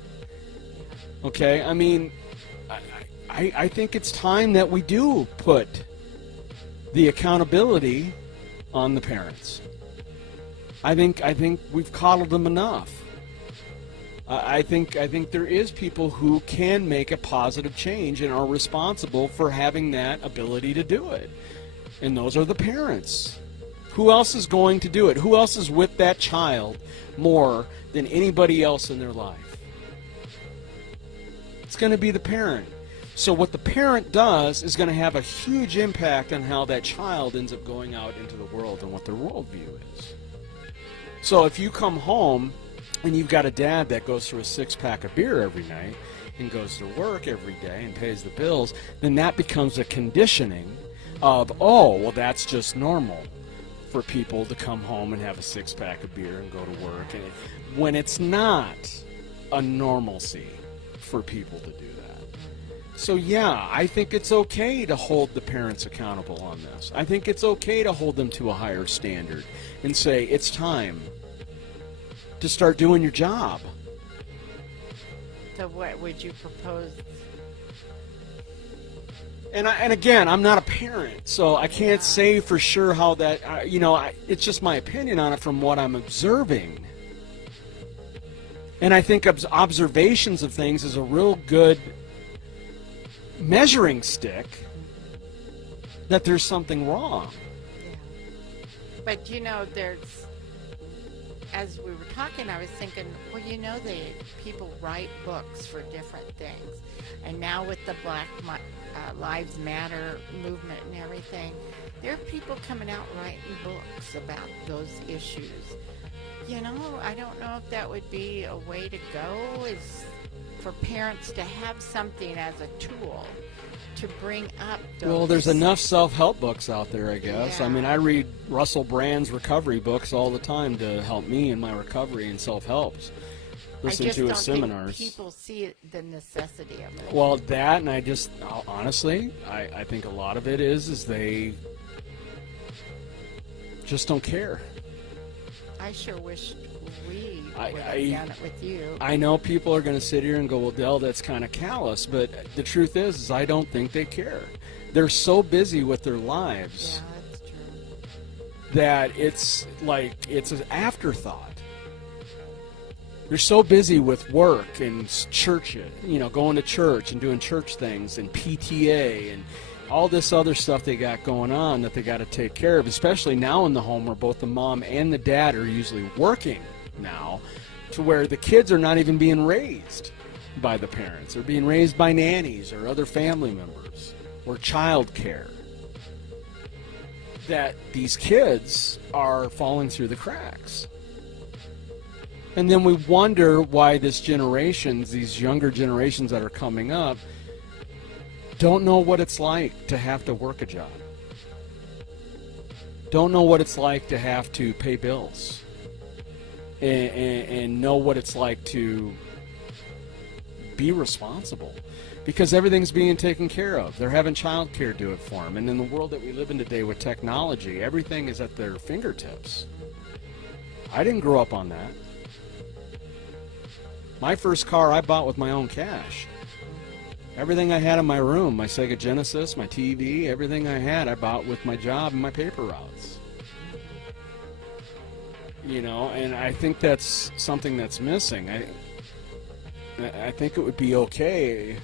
Okay? I mean, I think it's time that we do put the accountability on the parents. I think we've coddled them enough. I think there is people who can make a positive change and are responsible for having that ability to do it. And those are the parents. Who else is going to do it? Who else is with that child more than anybody else in their life? It's going to be the parent. So what the parent does is going to have a huge impact on how that child ends up going out into the world and what their worldview is. So if you come home and you've got a dad that goes through a 6-pack of beer every night and goes to work every day and pays the bills, then that becomes a conditioning of, oh, well, that's just normal for people to come home and have a 6-pack of beer and go to work, and when it's not a normalcy for people to do that. So yeah, I think it's okay to hold the parents accountable on this. I think it's okay to hold them to a higher standard and say it's time to start doing your job. So what would you propose? And again, I'm not a parent, so I can't say for sure how that, it's just my opinion on it from what I'm observing. And I think observations of things is a real good measuring stick that there's something wrong. Yeah. But you know, as we were talking, I was thinking, well, you know, people write books for different things. And now with the Black Lives Matter movement and everything, there are people coming out writing books about those issues. You know, I don't know if that would be a way to go, is for parents to have something as a tool to bring up those. Well, there's enough self-help books out there, I guess. Yeah. I mean, I read Russell Brand's recovery books all the time to help me in my recovery and self-helps. Listen I just to don't his seminars. think people see the necessity of it. Well, that, and I just, honestly, I think a lot of it is they just don't care. I sure wish we would I- have done it with you. I know people are going to sit here and go, well, Dell, that's kind of callous, but the truth is I don't think they care. They're so busy with their lives Yeah, that's true. that it's like it's an afterthought. They're so busy with work and church, going to church and doing church things and PTA and all this other stuff they got going on that they got to take care of, especially now in the home where both the mom and the dad are usually working now, to where the kids are not even being raised by the parents. They're being raised by nannies or other family members or child care. That these kids are falling through the cracks. And then we wonder why these younger generations that are coming up, don't know what it's like to have to work a job. Don't know what it's like to have to pay bills. And know what it's like to be responsible. Because everything's being taken care of. They're having child care do it for them. And in the world that we live in today with technology, everything is at their fingertips. I didn't grow up on that. My first car I bought with my own cash. Everything I had in my room, my Sega Genesis, my TV, everything I had, I bought with my job and my paper routes. You know, and I think that's something that's missing. I think it would be okay.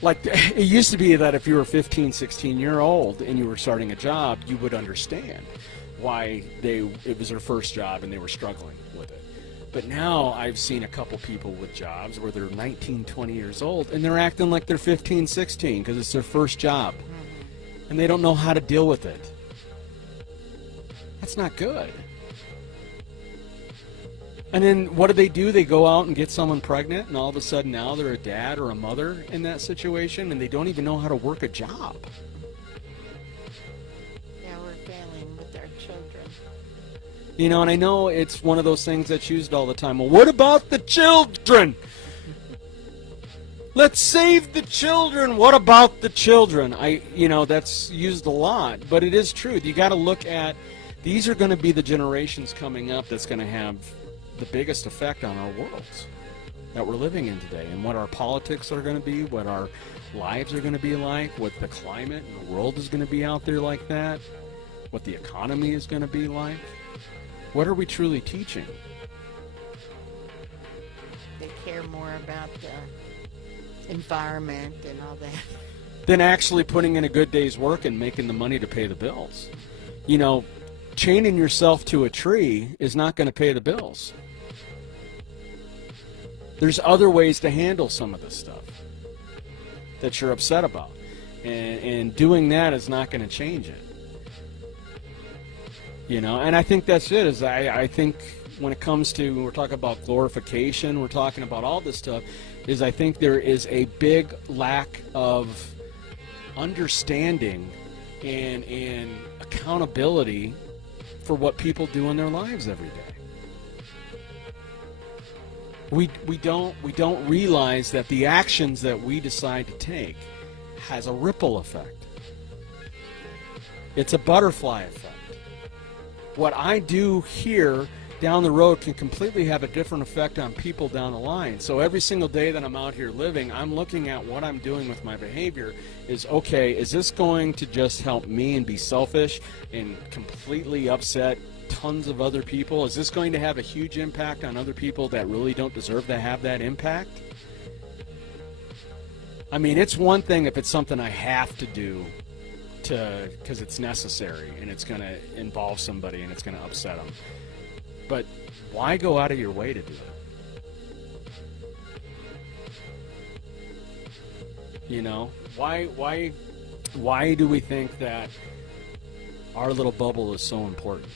Like, it used to be that if you were 15, 16-year-old and you were starting a job, you would understand why it was their first job and they were struggling with it. But now I've seen a couple people with jobs where they're 19, 20 years old and they're acting like they're 15, 16 because it's their first job. And they don't know how to deal with it. That's not good. And then what do? They go out and get someone pregnant, and all of a sudden now they're a dad or a mother in that situation, and they don't even know how to work a job. Yeah, we're failing with our children. You know, and I know it's one of those things that's used all the time. Well, what about the children? Let's save the children. What about the children? That's used a lot, but it is true. You got to look at, these are going to be the generations coming up that's going to have the biggest effect on our worlds that we're living in today, and what our politics are going to be, what our lives are going to be like, what the climate and the world is going to be out there like that, what the economy is going to be like. What are we truly teaching? They care more about the environment and all that than actually putting in a good day's work and making the money to pay the bills. You know, chaining yourself to a tree is not going to pay the bills. There's other ways to handle some of this stuff that you're upset about. And doing that is not going to change it. You know, and I think that's it. I think when it comes to, we're talking about glorification, we're talking about all this stuff, is I think there is a big lack of understanding and accountability for what people do in their lives every day. We don't realize that the actions that we decide to take has a ripple effect. It's a butterfly effect. What I do here down the road can completely have a different effect on people down the line. So every single day that I'm out here living, I'm looking at what I'm doing with my behavior is, okay, is this going to just help me and be selfish and completely upset tons of other people? Is this going to have a huge impact on other people that really don't deserve to have that impact? I mean, it's one thing if it's something I have to do because it's necessary and it's going to involve somebody and it's going to upset them. But why go out of your way to do it? You know, why do we think that our little bubble is so important?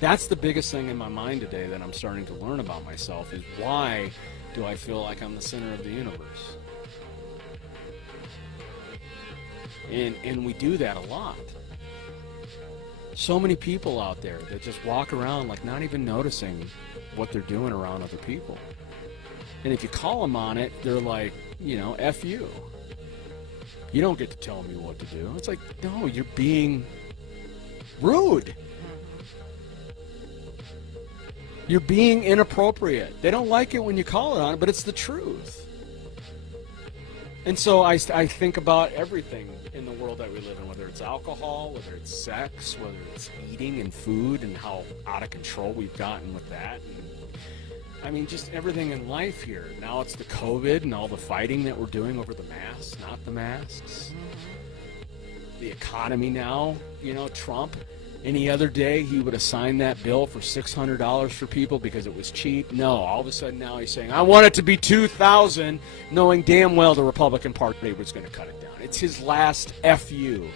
That's the biggest thing in my mind today that I'm starting to learn about myself, is why do I feel like I'm the center of the universe? And we do that a lot. So many people out there that just walk around like not even noticing what they're doing around other people. And if you call them on it, they're like, you know, F you. You don't get to tell me what to do. It's like, no, you're being rude. You're being inappropriate. They don't like it when you call it on it, but it's the truth. And so I think about everything in the world that we live in, whether it's alcohol, whether it's sex, whether it's eating and food, and how out of control we've gotten with that. And, I mean, just everything in life here. Now it's the COVID and all the fighting that we're doing over the masks, not the masks. The economy now, you know, Trump, any other day he would have signed that bill for $600 for people because it was cheap. No, all of a sudden now he's saying, I want it to be $2,000, knowing damn well the Republican Party was going to cut it down. It's his last FU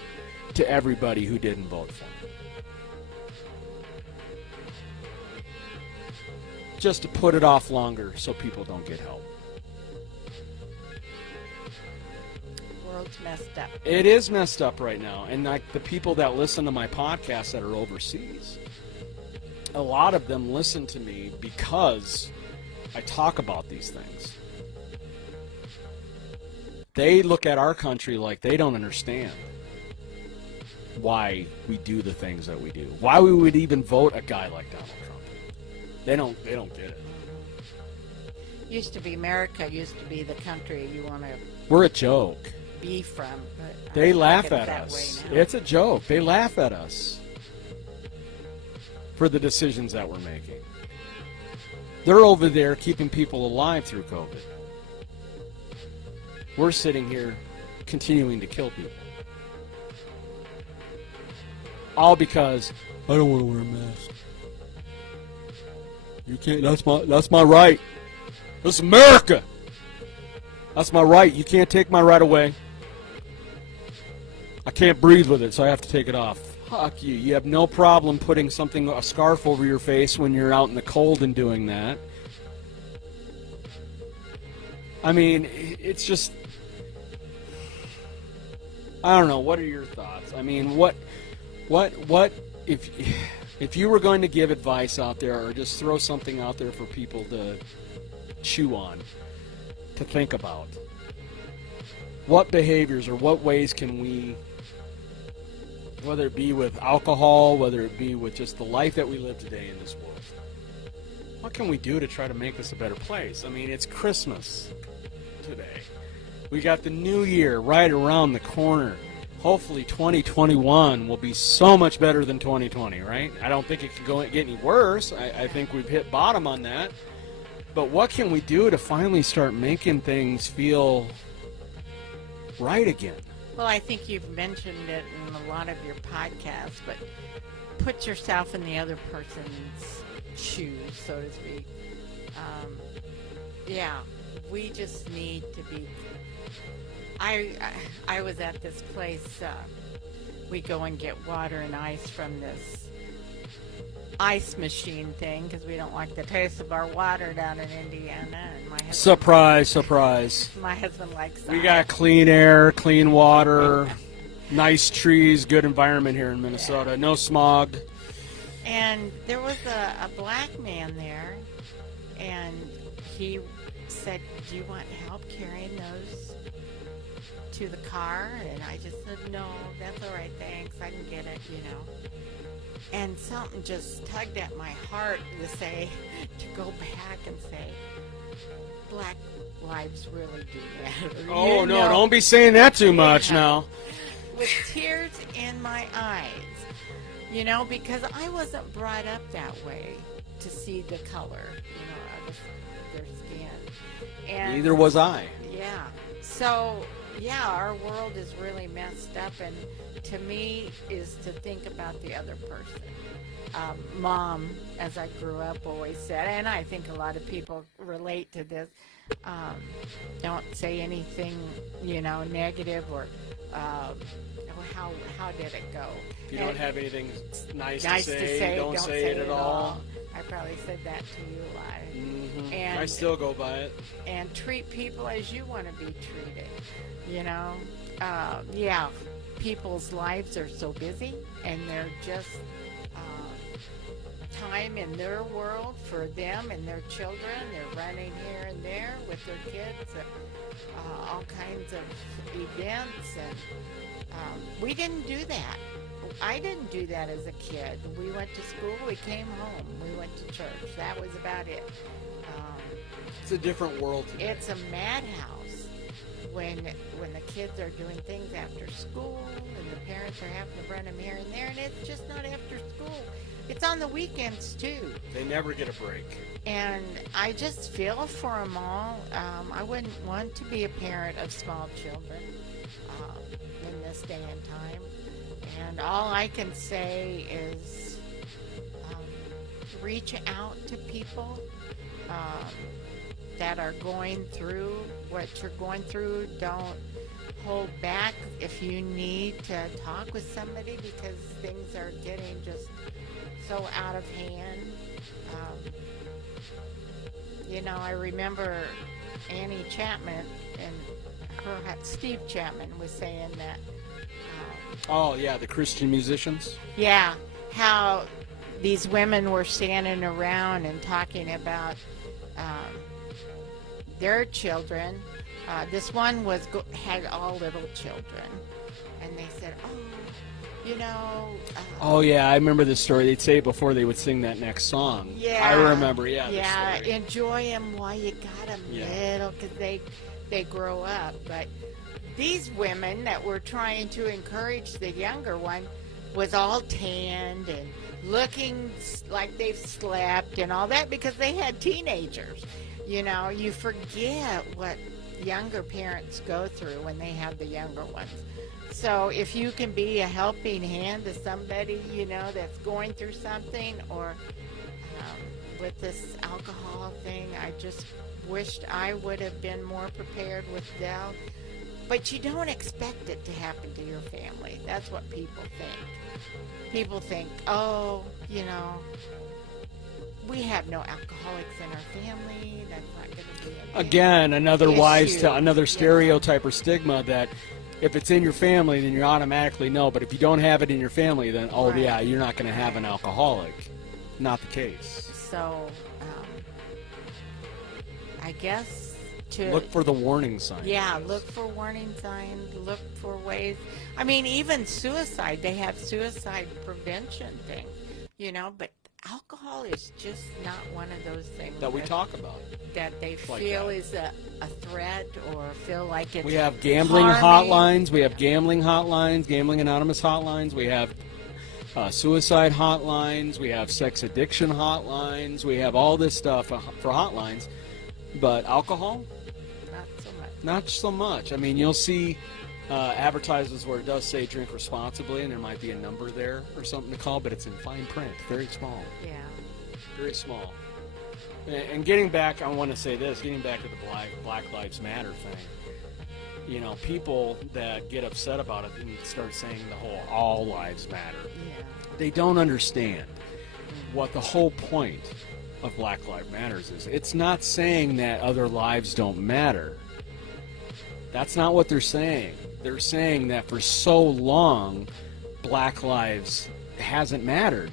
to everybody who didn't vote for him. just to put it off longer so people don't get help. World's messed up. It is messed up right now. And like the people that listen to my podcast that are overseas, a lot of them listen to me because I talk about these things. They look at our country like they don't understand why we do the things that we do. Why we would even vote a guy like Donald Trump. They don't get it. Used to be America, used to be the country you want to We're a joke. be from. But They laugh at at that us. way now. It's a joke. They laugh at us for the decisions that we're making. They're over there keeping people alive through COVID. We're sitting here continuing to kill people. All because I don't want to wear a mask. You can't. That's my right. This is America. That's my right. You can't take my right away. I can't breathe with it, so I have to take it off. Fuck you. You have no problem putting a scarf over your face when you're out in the cold and doing that. I mean, it's just, I don't know. What are your thoughts? I mean, what if you were going to give advice out there or just throw something out there for people to chew on, to think about? What behaviors or what ways can we, whether it be with alcohol, whether it be with just the life that we live today in this world, what can we do to try to make this a better place? I mean, it's Christmas today. We got the new year right around the corner. Hopefully 2021 will be so much better than 2020, right? I don't think it can get any worse. I think we've hit bottom on that. But what can we do to finally start making things feel right again? Well, I think you've mentioned it in a lot of your podcasts, but put yourself in the other person's shoes, so to speak. Yeah, we just need to be. I was at this place. We go and get water and ice from this ice machine thing because we don't like the taste of our water down in Indiana. And my husband, Surprise. My husband likes We ice. got clean air, clean water, nice trees, good environment here in Minnesota. Yeah. No smog. And there was a black man there, and he said, "Do you want help carrying those to the car?" And I just said, "No, that's all right, thanks. I can get it, you know." And something just tugged at my heart to say, to go back and say, black lives really do matter. Oh, You no, know? don't be saying that too much Yeah. now. With tears in my eyes, you know, because I wasn't brought up that way to see the color, you know, of their skin. And Neither was I. yeah. So, yeah, our world is really messed up, and to me is to think about the other person. Mom, as I grew up, always said, and I think a lot of people relate to this, don't say anything, you know, negative or how did it go? If you don't have anything nice Nice to say, don't say it at all. I probably said that to you a lot. Mm-hmm. And- I still go by it. And treat people as you want to be treated. You know, yeah, people's lives are so busy, and they're just time in their world for them and their children. They're running here and there with their kids, all kinds of events, and we didn't do that. I didn't do that as a kid. We went to school, we came home, we went to church. That was about it. It's a different world today. It's a madhouse when the kids are doing things after school and the parents are having to run them here and there, and it's just not after school. It's on the weekends too. They never get a break. And I just feel for them all. I wouldn't want to be a parent of small children in this day and time. And all I can say is reach out to people that are going through what you're going through. Don't hold back if you need to talk with somebody because things are getting just so out of hand. You know, I remember Annie Chapman and Steve Chapman was saying that. Oh, yeah, the Christian musicians. Yeah, how these women were standing around and talking about their children. This one had all little children, and they said, "Oh, you know." Oh yeah, I remember this story. They'd say it before they would sing that next song. Yeah, I remember. Yeah. Yeah, enjoy them while you got them Yeah. little, because they grow up. But these women that were trying to encourage the younger one was all tanned and looking like they've slept and all that because they had teenagers. You know, you forget what younger parents go through when they have the younger ones. So if you can be a helping hand to somebody, you know, that's going through something, or with this alcohol thing, I just wished I would have been more prepared with Dell. But you don't expect it to happen to your family. That's what people think. People think, oh, you know, we have no alcoholics in our family. That's not going to be a big Again, another issue. another stereotype or stigma that if it's in your family, then you automatically know. But if you don't have it in your family, then Right. yeah, you're not going to have an alcoholic. Not the case. So, I guess to Look for the warning signs. yeah, look for warning signs. Look for ways. I mean, even suicide. They have suicide prevention thing, you know. But alcohol is just not one of those things that we talk about. that they like feel that. is a threat or feel like it's We have gambling harming. hotlines. We have gambling hotlines, gambling anonymous hotlines. We have suicide hotlines. We have sex addiction hotlines. We have all this stuff for hotlines. But alcohol, Not so much. not so much. I mean, you'll see advertisements where it does say drink responsibly, and there might be a number there or something to call, but it's in fine print, very small. Yeah. Very small. And getting back, I want to say this, getting back to the Black Lives Matter thing. You know, people that get upset about it and start saying the whole all lives matter. Yeah. They don't understand what the whole point of Black Lives Matters is. It's not saying that other lives don't matter. That's not what they're saying. They're saying that for so long, Black lives hasn't mattered.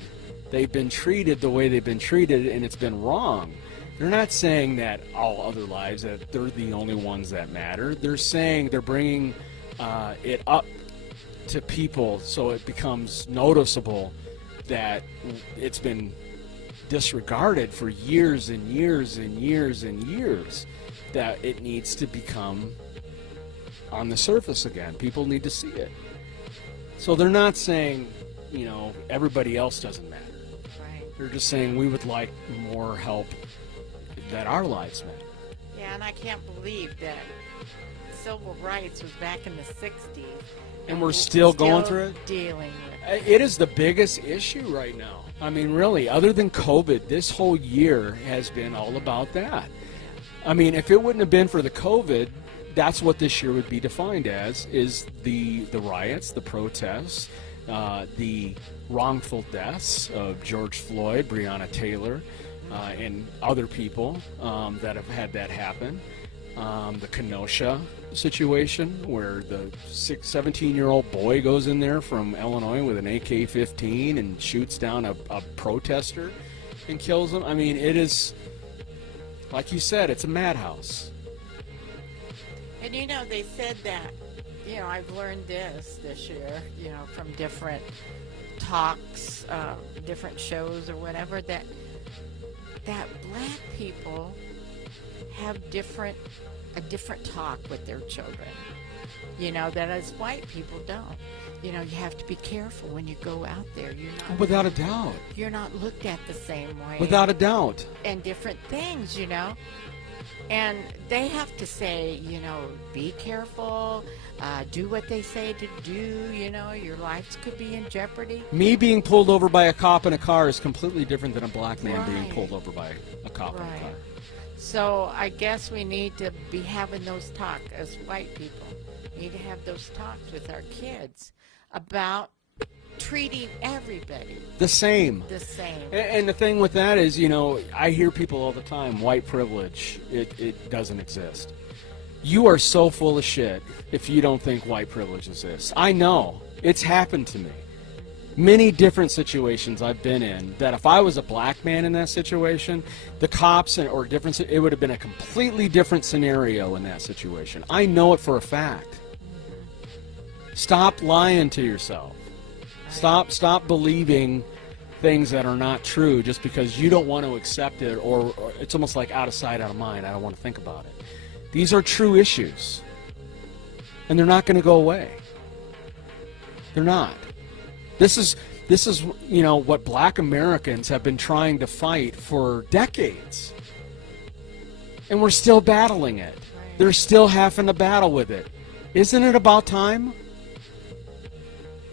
They've been treated the way they've been treated, and it's been wrong. They're not saying that all other lives, that they're the only ones that matter. They're saying they're bringing it up to people so it becomes noticeable that it's been disregarded for years and years and years and years, that it needs to become on the surface again. People need to see it. So they're not saying, you know, everybody else doesn't matter. Right. They're just saying we would like more help, that our lives matter. Yeah, and I can't believe that civil rights was back in the 60s. And we're still going through it? Dealing with it. It is the biggest issue right now. I mean, really, other than COVID, this whole year has been all about that. I mean, if it wouldn't have been for the COVID, that's what this year would be defined as, is the riots, the protests, the wrongful deaths of George Floyd, Breonna Taylor, and other people that have had that happen. The Kenosha situation, where the 17-year-old boy goes in there from Illinois with an AK-15 and shoots down a protester and kills him. I mean, it is, like you said, it's a madhouse. And you know, they said that, you know, I've learned this year, you know, from different talks, different shows or whatever, that black people have a different talk with their children. You know, that as white people don't. You know, you have to be careful when you go out there. Without a doubt. You're not looked at the same way. Without a doubt. And different things, you know. And they have to say, you know, be careful, do what they say to do, you know, your lives could be in jeopardy. Me being pulled over by a cop in a car is completely different than a black man being Right. pulled over by a cop in a car. So I guess we need to be having those talks as white people. We need to have those talks with our kids about treating everybody The same. the same. And the thing with that is, I hear people all the time, white privilege, it doesn't exist. You are so full of shit if you don't think white privilege exists. I know. It's happened to me. Many different situations I've been in that if I was a black man in that situation, the cops it would have been a completely different scenario in that situation. I know it for a fact. Stop lying to yourself. Stop believing things that are not true just because you don't want to accept it, or it's almost like out of sight, out of mind. I don't want to think about it. These are true issues, and they're not going to go away. They're not. This is what black Americans have been trying to fight for decades, and we're still battling it. Right. They're still having to battle with it. Isn't it about time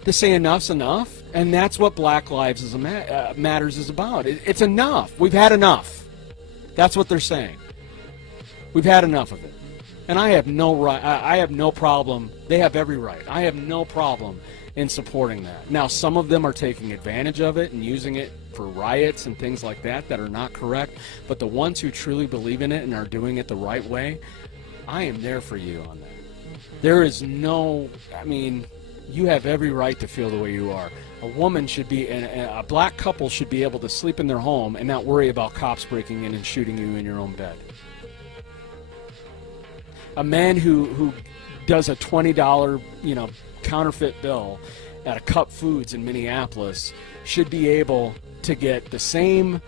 to say enough's enough? And that's what Black Lives Matters is about. It's enough. We've had enough. That's what they're saying. We've had enough of it. And I have no right. I have no problem. They have every right. I have no problem in supporting that. Now, some of them are taking advantage of it and using it for riots and things like that are not correct. But the ones who truly believe in it and are doing it the right way, I am there for you on that. There is no, you have every right to feel the way you are. A woman should be, a black couple should be able to sleep in their home and not worry about cops breaking in and shooting you in your own bed. A man who does a $20, counterfeit bill at a Cup Foods in Minneapolis should be able to get the same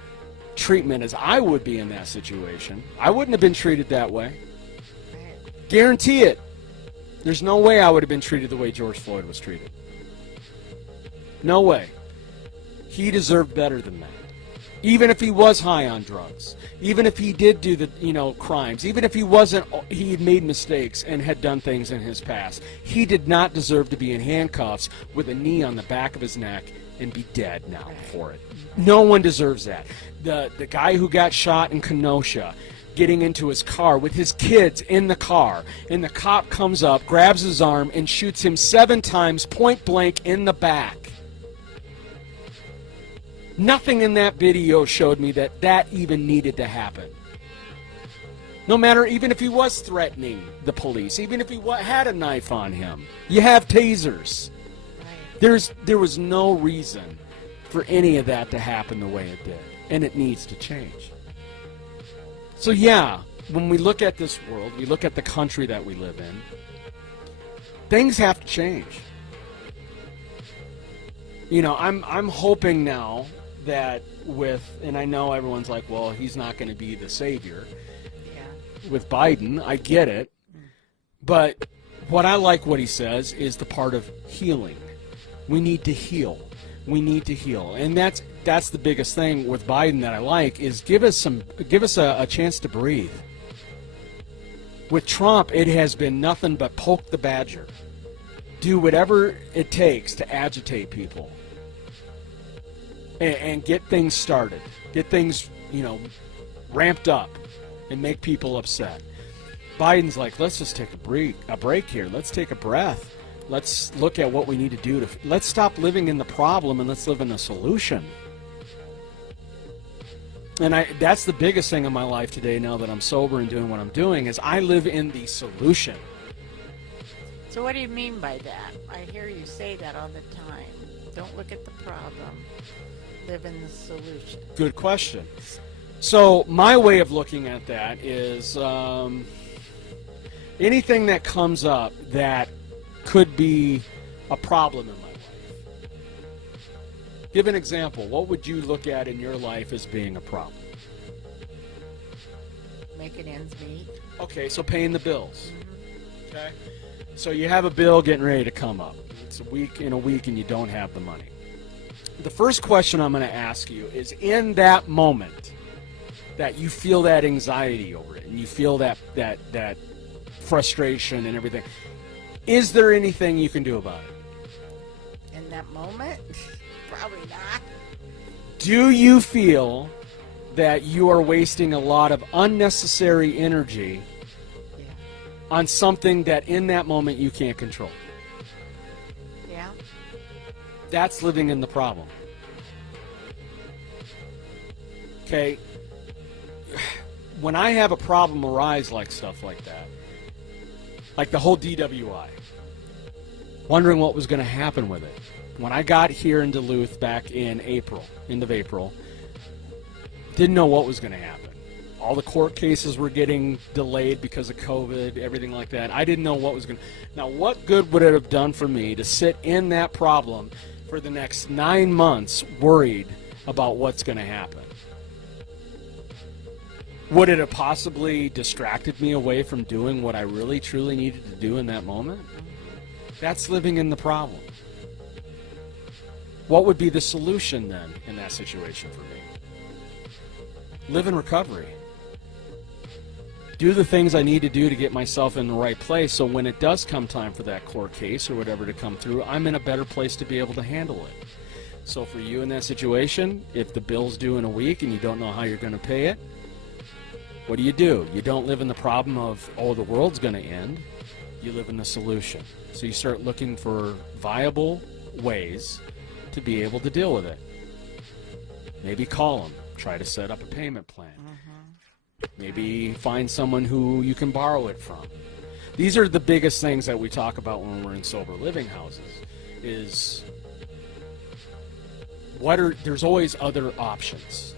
treatment as I would be in that situation. I wouldn't have been treated that way. Guarantee it. There's no way I would have been treated the way George Floyd was treated. No way. He deserved better than that. Even if he was high on drugs, even if he did do the, crimes, even if he had made mistakes and had done things in his past, he did not deserve to be in handcuffs with a knee on the back of his neck and be dead now for it. No one deserves that. The guy who got shot in Kenosha, getting into his car with his kids in the car, and the cop comes up, grabs his arm, and shoots him 7 times point blank in the back. Nothing in that video showed me that even needed to happen. No matter, even if he was threatening the police, even if he had a knife on him, you have tasers. Right. There was no reason for any of that to happen the way it did, and it needs to change. So yeah, when we look at this world, we look at the country that we live in, things have to change. I'm hoping now that and I know everyone's like, well, he's not going to be the savior. Yeah. With Biden, I get it. But what I like what he says is the part of healing. We need to heal. We need to heal. And that's the biggest thing with Biden that I like is give us a chance to breathe. With Trump, it has been nothing but poke the badger. Do whatever it takes to agitate people. And get things started. Get things, ramped up and make people upset. Biden's like, let's just take a break here. Let's take a breath. Let's look at what we need to do. Let's stop living in the problem and let's live in the solution. And that's the biggest thing in my life today now that I'm sober and doing what I'm doing is I live in the solution. So what do you mean by that? I hear you say that all the time. Don't look at the problem. Live in the solution. Good question. So my way of looking at that is anything that comes up that could be a problem in my life. Give an example. What would you look at in your life as being a problem? Making ends meet. Okay, so paying the bills. Okay? So you have a bill getting ready to come up. It's in a week and you don't have the money. The first question I'm going to ask you is in that moment that you feel that anxiety over it and you feel that frustration and everything, is there anything you can do about it? In that moment? Probably not. Do you feel that you are wasting a lot of unnecessary energy on something that in that moment you can't control? Yeah. That's living in the problem. Okay, when I have a problem arise like stuff like that, like the whole DWI, wondering what was going to happen with it. When I got here in Duluth back in April, end of April, didn't know what was going to happen. All the court cases were getting delayed because of COVID, everything like that. I didn't know what was going to... Now, what good would it have done for me to sit in that problem for the next 9 months worried about what's going to happen? Would it have possibly distracted me away from doing what I really, truly needed to do in that moment? That's living in the problem. What would be the solution then in that situation for me? Live in recovery. Do the things I need to do to get myself in the right place so when it does come time for that court case or whatever to come through, I'm in a better place to be able to handle it. So for you in that situation, if the bill's due in a week and you don't know how you're going to pay it, what do? You don't live in the problem of, oh, the world's going to end. You live in the solution. So you start looking for viable ways to be able to deal with it. Maybe call them. Try to set up a payment plan. Maybe find someone who you can borrow it from. These are the biggest things that we talk about when we're in sober living houses, is there's always other options.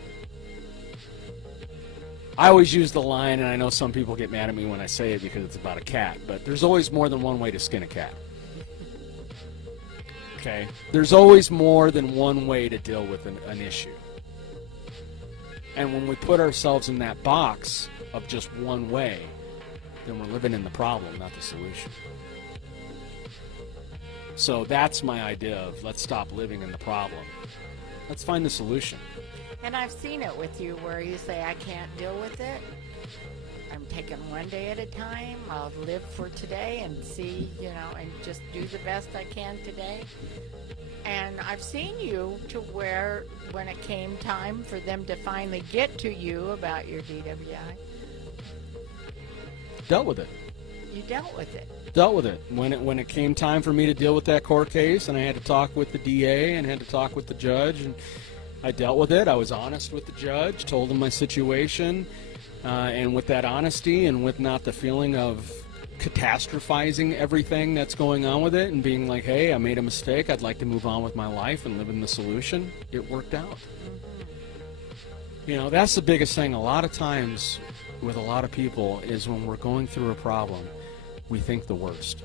I always use the line, and I know some people get mad at me when I say it because it's about a cat, but there's always more than one way to skin a cat. Okay? There's always more than one way to deal with an issue. And when we put ourselves in that box of just one way, then we're living in the problem, not the solution. So that's my idea of let's stop living in the problem. Let's find the solution. And I've seen it with you where you say, I can't deal with it. I'm taking one day at a time. I'll live for today and see, and just do the best I can today. And I've seen you to where when it came time for them to finally get to you about your DWI, dealt with it. You dealt with it. Dealt with it. When it came time for me to deal with that court case, and I had to talk with the DA and had to talk with the judge, and I dealt with it. I was honest with the judge, told him my situation, and with that honesty and with not the feeling of catastrophizing everything that's going on with it and being like, hey, I made a mistake, I'd like to move on with my life and live in the solution, it worked out. That's the biggest thing a lot of times with a lot of people is when we're going through a problem, we think the worst.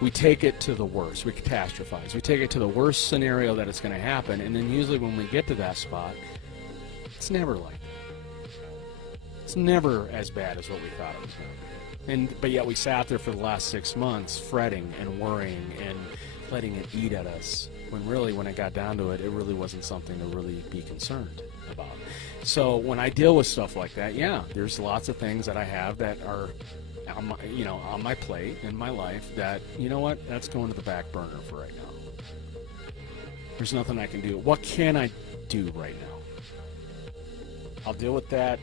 We take it to the worst. We catastrophize. We take it to the worst scenario that it's going to happen, and then usually when we get to that spot, it's never like that. It's never as bad as what we thought it was going to be. But yet we sat there for the last 6 months fretting and worrying and letting it eat at us, when really, when it got down to it, it really wasn't something to really be concerned about. So when I deal with stuff like that, yeah, there's lots of things that I have that are on my plate in my life that, that's going to the back burner for right now. There's nothing I can do. What can I do right now? I'll deal with that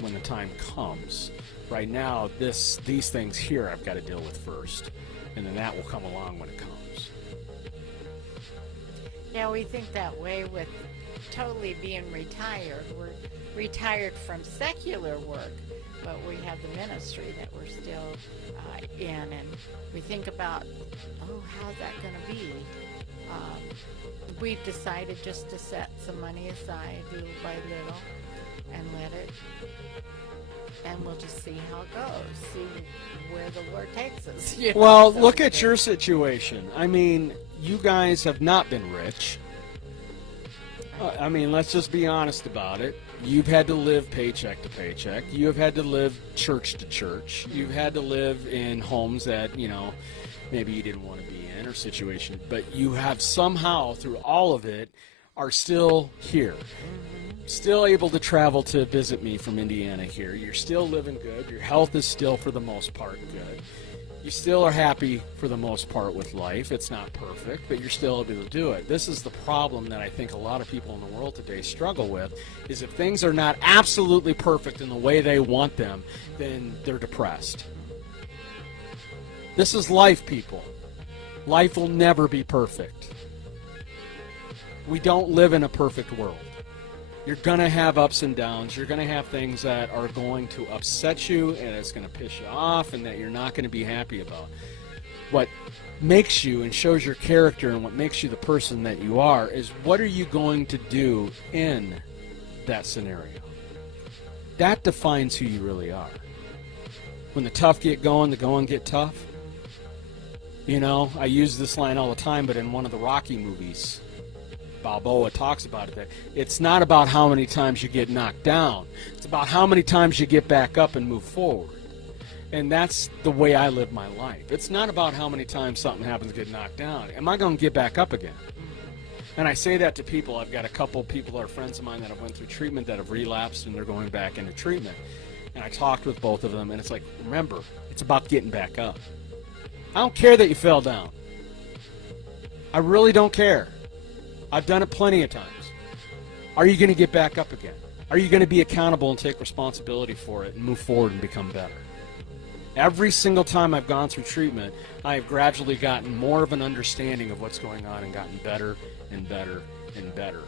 when the time comes. Right now, these things here I've got to deal with first, and then that will come along when it comes. Yeah, we think that way with totally being retired. We're retired from secular work, but we have the ministry that we're still in, and we think about, how's that going to be? We've decided just to set some money aside little by little and let it, and we'll just see how it goes, see where the Lord takes us. Well, look at your situation. I mean, you guys have not been rich. Let's just be honest about it. You've had to live paycheck to paycheck. You have had to live church to church. You've had to live in homes that, maybe you didn't want to be in or situation. But you have somehow, through all of it, are still here. Still able to travel to visit me from Indiana here. You're still living good. Your health is still, for the most part, good. You still are happy for the most part with life. It's not perfect, but you're still able to do it. This is the problem that I think a lot of people in the world today struggle with, is if things are not absolutely perfect in the way they want them, then they're depressed. This is life, people. Life will never be perfect. We don't live in a perfect world. You're going to have ups and downs. You're going to have things that are going to upset you and it's going to piss you off and that you're not going to be happy about. What makes you and shows your character and what makes you the person that you are is what are you going to do in that scenario. That defines who you really are. When the tough get going, the going get tough. You know, I use this line all the time, but in one of the Rocky movies, Balboa talks about it, that it's not about how many times you get knocked down. It's about how many times you get back up and move forward. And that's the way I live my life. It's not about how many times something happens to get knocked down. Am I going to get back up again? And I say that to people. I've got a couple people that are friends of mine that have went through treatment that have relapsed and they're going back into treatment. And I talked with both of them, and it's like, remember, it's about getting back up. I don't care that you fell down. I really don't care. I've done it plenty of times. Are you going to get back up again? Are you going to be accountable and take responsibility for it and move forward and become better? Every single time I've gone through treatment, I have gradually gotten more of an understanding of what's going on and gotten better and better and better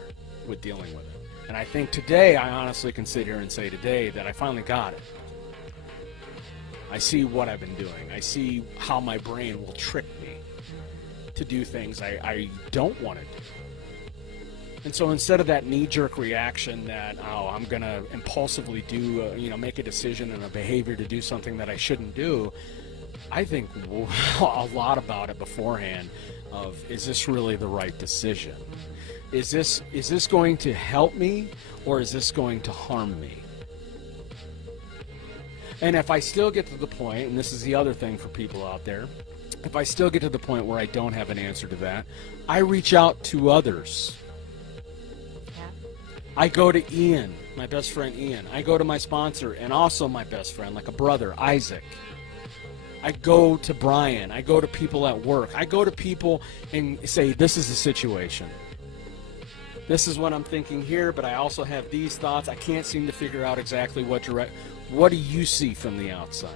with dealing with it. And I think today, I honestly can sit here and say today that I finally got it. I see what I've been doing. I see how my brain will trick me to do things I don't want to do. And so instead of that knee-jerk reaction that, oh, I'm going to impulsively do, make a decision and a behavior to do something that I shouldn't do, I think a lot about it beforehand of, is this really the right decision? Is this going to help me or is this going to harm me? And if I still get to the point, and this is the other thing for people out there, if I still get to the point where I don't have an answer to that, I reach out to others. I go to Ian, my best friend Ian. I go to my sponsor and also my best friend, like a brother, Isaac. I go to Brian. I go to people at work. I go to people and say, this is the situation. This is what I'm thinking here, but I also have these thoughts. I can't seem to figure out exactly what do you see from the outside?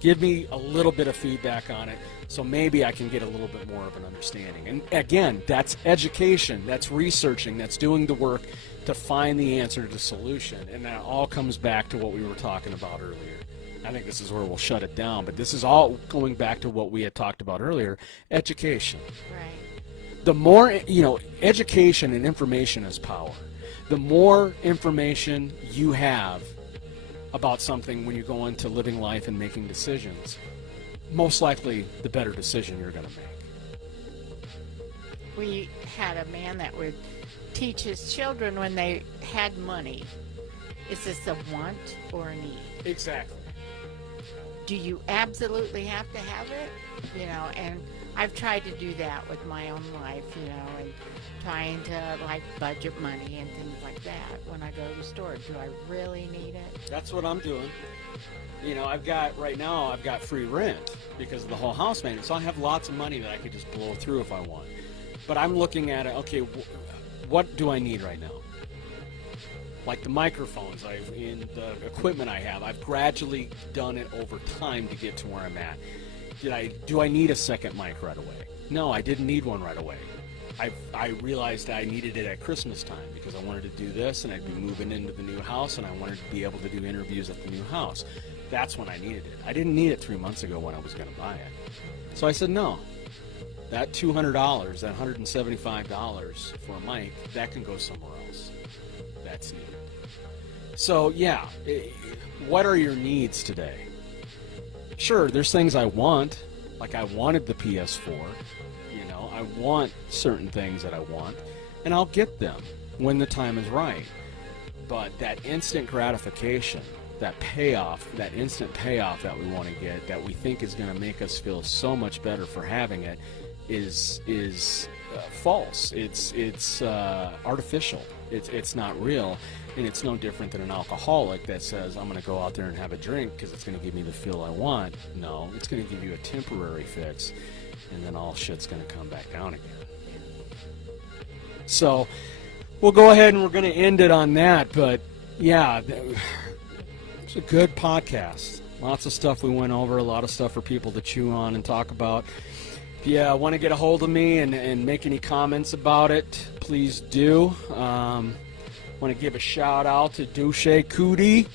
Give me a little bit of feedback on it so maybe I can get a little bit more of an understanding. And again, that's education, that's researching, that's doing the work to find the answer to the solution. And that all comes back to what we were talking about earlier. I think this is where we'll shut it down, but this is all going back to what we had talked about earlier, education. Right. The more, education and information is power. The more information you have about something when you go into living life and making decisions, most likely the better decision you're going to make. We had a man that would teach his children when they had money, is this a want or a need? Exactly. Do you absolutely have to have it? And I've tried to do that with my own life, and trying to budget money and things like that when I go to the store. Do I really need it? That's what I'm doing. I've got free rent because of the whole house maintenance, so I have lots of money that I could just blow through if I want. But I'm looking at it, okay, what do I need right now? Like the microphones, in the equipment I have, I've gradually done it over time to get to where I'm at. Do I need a second mic right away? No, I didn't need one right away. I realized I needed it at Christmas time because I wanted to do this and I'd be moving into the new house and I wanted to be able to do interviews at the new house. That's when I needed it. I didn't need it 3 months ago when I was going to buy it. So I said, no, that $200, that $175 for a mic, that can go somewhere else. That's needed. So yeah, what are your needs today? Sure, there's things I want, like I wanted the PS4. I want certain things that I want, and I'll get them when the time is right. But that instant gratification, that payoff, that instant payoff that we want to get, that we think is going to make us feel so much better for having it, is false. It's artificial. It's not real, and it's no different than an alcoholic that says, I'm going to go out there and have a drink because it's going to give me the feel I want. No, it's going to give you a temporary fix, and then all shit's going to come back down again. So we'll go ahead and we're going to end it on that. But yeah, it's a good podcast. Lots of stuff we went over, a lot of stuff for people to chew on and talk about. If you want to get a hold of me and make any comments about it, please do. Want to give a shout out to Douche Cootie,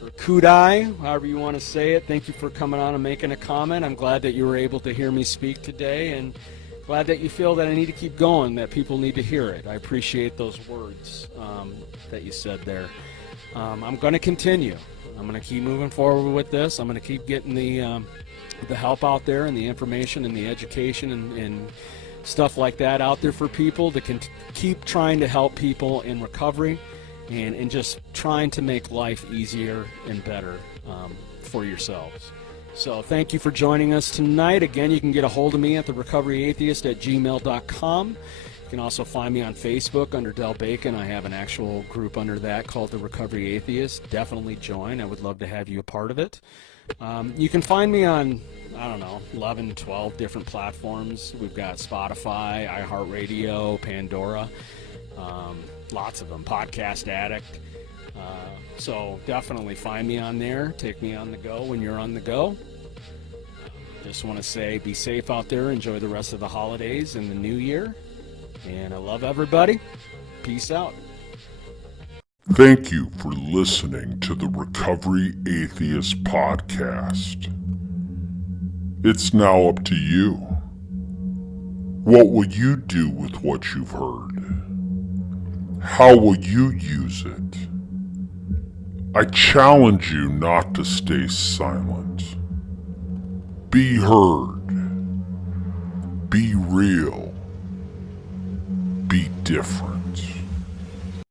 or Kudai, however you want to say it. Thank you for coming on and making a comment. I'm glad that you were able to hear me speak today, and glad that you feel that I need to keep going, that people need to hear it. I appreciate those words that you said there. I'm going to continue. I'm going to keep moving forward with this. I'm going to keep getting the help out there and the information and the education and stuff like that out there for people to keep trying to help people in recovery and just trying to make life easier and better for yourselves. So thank you for joining us tonight. Again, you can get a hold of me at therecoveryatheist@gmail.com. You can also find me on Facebook under Del Bacon. I have an actual group under that called the Recovery Atheist. Definitely join. I would love to have you a part of it. You can find me on, 11, 12 different platforms. We've got Spotify, iHeartRadio, Pandora, lots of them, Podcast Addict. So definitely find me on there. Take me on the go when you're on the go. Just want to say be safe out there. Enjoy the rest of the holidays and the new year. And I love everybody. Peace out. Thank you for listening to the Recovery Atheist podcast. It's now up to you. What will you do with what you've heard? How will you use it? I challenge you not to stay silent. Be heard. Be real. Be different.